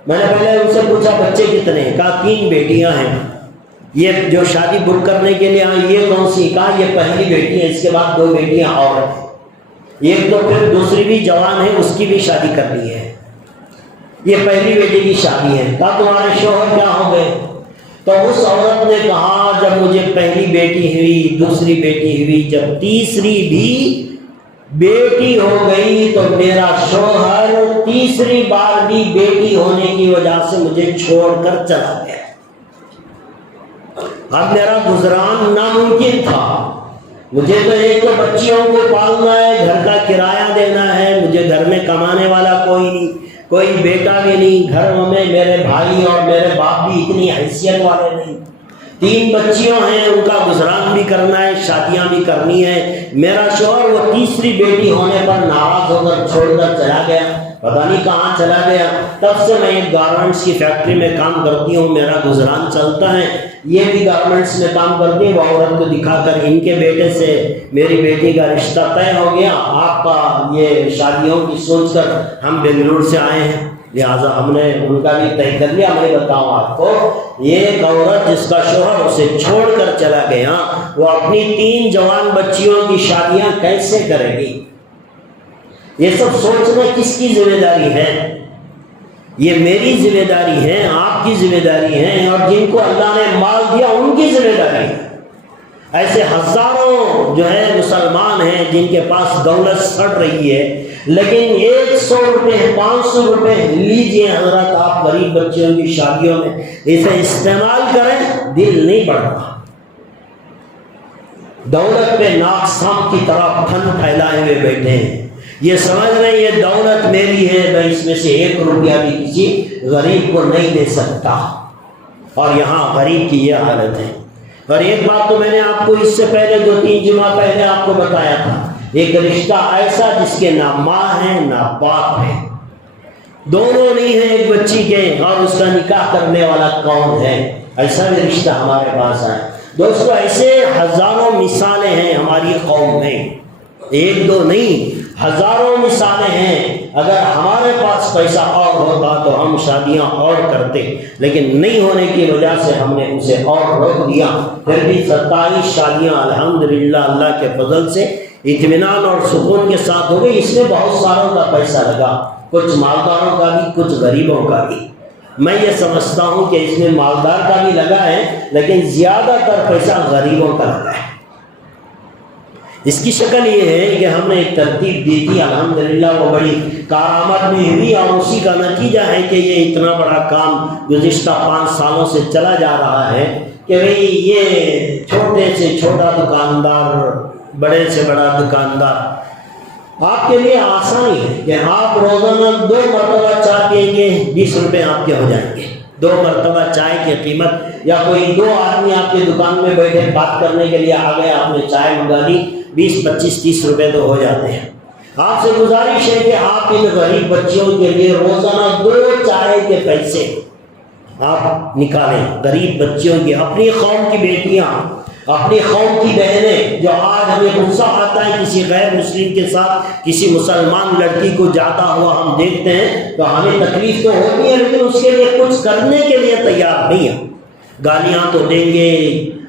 میں نے پہلے ان سے پوچھا بچے کتنے ہیں؟ کہا 3 بیٹیاں ہیں۔ یہ جو شادی بک کرنے کے لیے آئی یہ کون سی؟ کہا یہ پہلی بیٹی ہے، اس کے بعد 2 بیٹیاں اور ہیں، ایک تو پھر دوسری بھی جوان ہے، اس کی بھی شادی کرنی ہے، یہ پہلی بیٹی کی شادی ہے۔ کہا تمہارے شوہر کیا ہو گئے؟ تو تو اس عورت نے کہا جب مجھے پہلی بیٹی ہوئی، دوسری بیٹی ہوئی، جب تیسری بھی بیٹی ہو گئی تو میرا شوہر تیسری بار بھی بیٹی ہونے کی وجہ سے مجھے چھوڑ کر چلا گیا۔ اب میرا گزران ناممکن تھا، مجھے تو ایک تو بچیوں کو پالنا ہے، گھر کا کرایہ دینا ہے، مجھے گھر میں کمانے والا کوئی نہیں، کوئی بیٹا بھی نہیں، گھر میں میرے بھائی اور میرے باپ بھی اتنی حیثیت والے نہیں، 3 بچیوں ہیں، ان کا گزران بھی کرنا ہے، شادیاں بھی کرنی ہے۔ میرا شوہر وہ تیسری بیٹی ہونے پر ناراض ہو کر چھوڑ کر چلا گیا، پتہ نہیں کہاں چلا گیا۔ تب سے میں ایک گارمنٹس کی فیکٹری میں کام کرتی ہوں، میرا گزران چلتا ہے، یہ بھی گارمنٹس میں کام کرتی ہے۔ وہ عورت کو دکھا کر ان کے بیٹے سے میری بیٹی کا رشتہ طے ہو گیا، آپ کا یہ شادیوں کی سوچ کر ہم بنگلور سے آئے ہیں، لہٰذا ہم نے ان کا بھی طے کر لیا۔ میں بتاؤں آپ کو، یہ ایک عورت جس کا شوہر اسے چھوڑ کر چلا گیا، وہ اپنی 3 جوان بچیوں کی شادیاں کیسے کرے گی؟ یہ سب سوچنا کس کی ذمہ داری ہے؟ یہ میری ذمہ داری ہے، آپ کی ذمہ داری ہے، اور جن کو اللہ نے مال دیا ان کی ذمہ داری ہے۔ ایسے ہزاروں جو ہے مسلمان ہیں جن کے پاس دولت سڑ رہی ہے، لیکن 100 روپے 500 روپے لیجئے حضرت، آپ غریب بچوں کی شادیوں میں اسے استعمال کریں، دل نہیں بڑھتا۔ دولت پہ ناک سانپ کی طرح پھن پھیلائے ہوئے بیٹھے ہیں، یہ سمجھ رہے ہیں یہ دولت میری ہے، میں اس میں سے 1 روپیہ بھی کسی غریب کو نہیں دے سکتا، اور یہاں غریب کی یہ حالت ہے۔ اور ایک بات تو میں نے آپ کو اس سے پہلے 2-3 جمعہ پہلے آپ کو بتایا تھا، ایک رشتہ ایسا جس کے نہ ماں ہے نہ باپ ہے، دونوں نہیں ہیں ایک بچی کے، اور اس کا نکاح کرنے والا کون ہے؟ ایسا بھی رشتہ ہمارے پاس ہے دوستو۔ ایسے ہزاروں مثالیں ہیں ہماری قوم میں، 1-2 نہیں، ہزاروں مثالیں ہیں۔ اگر ہمارے پاس پیسہ اور ہوتا تو ہم شادیاں اور کرتے، لیکن نہیں ہونے کی وجہ سے ہم نے اسے اور روک دیا۔ پھر بھی 27 شادیاں الحمدللہ اللہ کے فضل سے اطمینان اور سکون کے ساتھ ہو گئی۔ اس میں بہت ساروں کا پیسہ لگا، کچھ مالداروں کا بھی، کچھ غریبوں کا بھی۔ میں یہ سمجھتا ہوں کہ اس میں مالدار کا بھی لگا ہے، لیکن زیادہ تر پیسہ غریبوں کا لگا ہے۔ اس کی شکل یہ ہے کہ ہم نے ایک ترتیب دی تھی، الحمدللہ وہ بڑی کارآمد بھی ہوئی، اور اسی کا نتیجہ ہے کہ یہ اتنا بڑا کام گزشتہ 5 سالوں سے چلا جا رہا ہے کہ بھئی یہ چھوٹے سے چھوٹا دکاندار، بڑے سے بڑا دکاندار، آپ کے لیے آسانی ہے کہ آپ روزانہ 2 مرتبہ چائے پئیں گے، 20 روپے آپ کے ہو جائیں گے۔ 2 مرتبہ چائے کی قیمت، یا کوئی 2 آدمی آپ کی دکان میں بیٹھے بات کرنے کے لیے آ گئے، آپ نے چائے منگا لی، 20 25 30 روپے تو ہو جاتے ہیں۔ آپ سے گزارش ہے کہ آپ ان غریب بچیوں کے لیے روزانہ 2 چائے کے پیسے آپ نکالیں، غریب بچیوں کی، اپنی قوم کی بیٹیاں، اپنی قوم کی بہنیں، جو آج ہمیں غصہ آتا ہے کسی غیر مسلم کے ساتھ کسی مسلمان لڑکی کو جاتا ہوا ہم دیکھتے ہیں تو ہمیں تکلیف تو ہوتی ہے، لیکن اس کے لیے کچھ کرنے کے لیے تیار نہیں ہے۔ گالیاں تو دیں گے،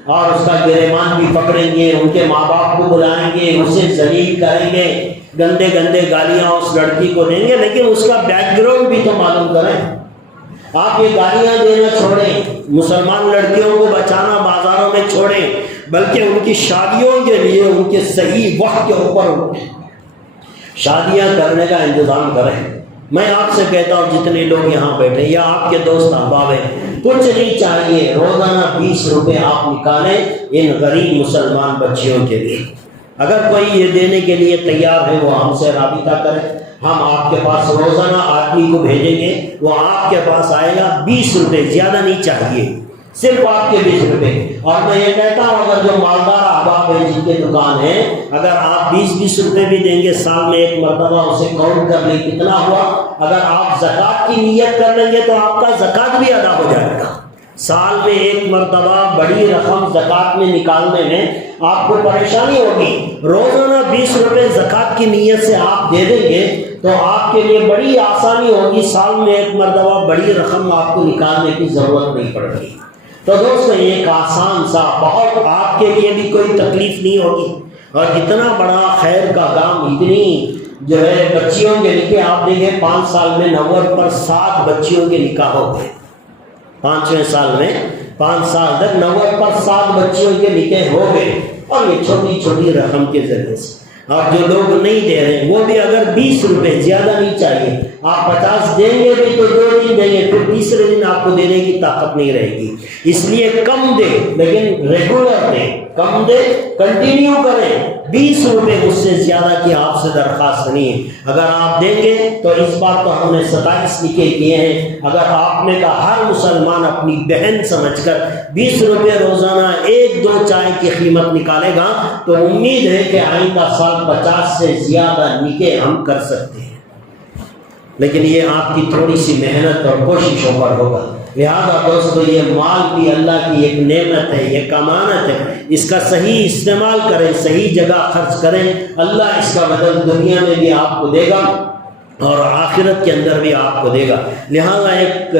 اور اس کا گریبان بھی پکڑیں گے، ان کے ماں باپ کو بلائیں گے، اسے ذلیل کریں گے، گندے گندے گالیاں اس لڑکی کو دیں گے، لیکن اس کا بیک گراؤنڈ بھی تو معلوم کریں۔ آپ یہ گالیاں دینا چھوڑیں، مسلمان لڑکیوں کو بچانا بازاروں میں چھوڑیں، بلکہ ان کی شادیوں کے لیے ان کے صحیح وقت کے اوپر شادیاں کرنے کا انتظام کریں۔ میں آپ سے کہتا ہوں جتنے لوگ یہاں بیٹھے یا آپ کے دوست احباب ہیں، کچھ نہیں چاہیے، روزانہ 20 روپے آپ نکالیں ان غریب مسلمان بچیوں کے لیے۔ اگر کوئی یہ دینے کے لیے تیار ہے وہ ہم سے رابطہ کرے، ہم آپ کے پاس روزانہ آدمی کو بھیجیں گے، وہ آپ کے پاس آئے گا، 20 روپے، زیادہ نہیں چاہیے، صرف آپ کے 20 روپے۔ اور میں یہ کہتا ہوں اگر جو مالدار احباب ہیں جن کے دکان ہے، اگر آپ 20 روپے بھی دیں گے، سال میں 1 مرتبہ اسے کاؤنٹ کر لیں کتنا ہوا، اگر آپ زکوٰۃ کی نیت کر لیں گے تو آپ کا زکوٰۃ بھی ادا ہو جائے گا۔ سال میں 1 مرتبہ بڑی رقم زکوٰۃ میں نکالنے میں آپ کو پریشانی ہوگی، روزانہ 20 روپے زکوٰۃ کی نیت سے آپ دے دیں گے تو آپ کے لیے بڑی آسانی ہوگی، سال میں 1 مرتبہ بڑی رقم آپ کو نکالنے کی ضرورت نہیں پڑے گی۔ تو دوستو ایک آسان سا، بہت آپ کے لیے بھی کوئی تکلیف نہیں ہوگی، اور اتنا بڑا خیر کا کام، اتنی جو ہے بچیوں کے نکاح آپ دیکھیں 5 سال میں 90 پر 7 بچیوں کے نکاح ہوتے ہیں، 5ویں سال میں 5 سال تک 90 پر 7 بچیوں کے نکاح ہو گئے، اور یہ چھوٹی چھوٹی رقم کے ذریعے سے۔ اور جو لوگ نہیں دے رہے وہ بھی اگر 20 روپے، زیادہ نہیں چاہیے، آپ 50 دیں گے بھی تو 2 دن دیں گے، پھر تیسرے دن آپ کو دینے کی طاقت نہیں رہے گی۔ اس لیے کم دے لیکن ریگولر دیں، کم دے، کنٹینیو کریں۔ 20 روپے اس سے زیادہ کی آپ سے درخواست نہیں ہے۔ اگر آپ دیں گے تو اس بار تو ہم نے 27 نکاح کیے ہیں، اگر آپ میں کا ہر مسلمان اپنی بہن سمجھ کر 20 روپے روزانہ 1-2 چائے کی قیمت نکالے گا تو امید ہے کہ آئندہ سال 50 سے زیادہ نکاح ہم کر سکتے ہیں، لیکن یہ آپ کی تھوڑی سی محنت اور کوششوں پر ہوگا۔ لہذا دوستو یہ مال بھی اللہ کی ایک نعمت ہے، ایک امانت ہے، اس کا صحیح استعمال کریں، صحیح جگہ خرچ کریں، اللہ اس کا بدل دنیا میں بھی آپ کو دے گا اور آخرت کے اندر بھی آپ کو دے گا۔ لہذا ایک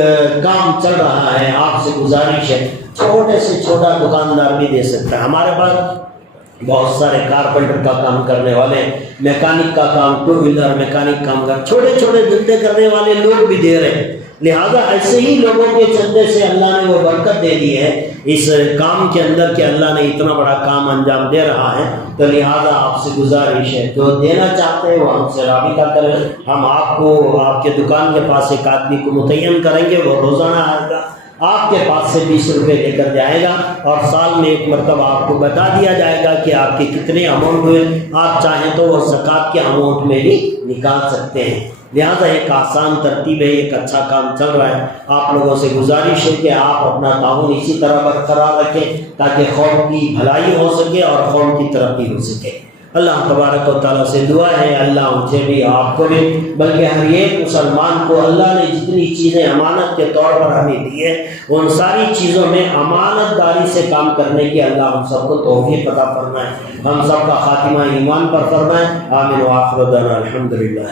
کام چل رہا ہے، آپ سے گزارش ہے، چھوٹے سے چھوٹا دکاندار بھی دے سکتا ہے۔ ہمارے پاس بہت سارے کارپینٹر کا کام کرنے والے، میکینک کا کام، 2 ویلر میکینک کام کر، چھوٹے چھوٹے دھندے کرنے والے لوگ بھی دے رہے ہیں۔ لہذا ایسے ہی لوگوں کے چندے سے اللہ نے وہ برکت دے دی ہے اس کام کے اندر کہ اللہ نے اتنا بڑا کام انجام دے رہا ہے۔ تو لہذا آپ سے گزارش ہے، جو دینا چاہتے ہیں وہ ہم سے رابطہ کریں، ہم آپ کو آپ کے دکان کے پاس ایک آدمی کو متعین کریں گے، وہ روزانہ آئے گا، آپ کے پاس سے 20 روپے لے کر جائے گا، اور سال میں ایک مرتبہ آپ کو بتا دیا جائے گا کہ آپ کے کتنے اماؤنٹ ہوئے۔ آپ چاہیں تو وہ زکوٰۃ کے اماؤنٹ میں بھی نکال سکتے ہیں۔ لہذا ایک آسان ترتیب ہے، ایک اچھا کام چل رہا ہے۔ آپ لوگوں سے گزارش ہے کہ آپ اپنا تعاون اسی طرح برقرار رکھیں تاکہ قوم کی بھلائی ہو سکے اور قوم کی ترقی ہو سکے۔ اللہ تبارک و تعالیٰ سے دعا ہے اللہ مجھے بھی آپ کو بھی بلکہ ہر ایک مسلمان کو اللہ نے جتنی چیزیں امانت کے طور پر ہمیں دی ہے ان ساری چیزوں میں امانت داری سے کام کرنے کی اللہ ہم سب کو توفیق عطا فرمائے، ہم سب کا خاتمہ ایمان پر فرمائے۔ آمین و آخر دعوانا الحمدللہ۔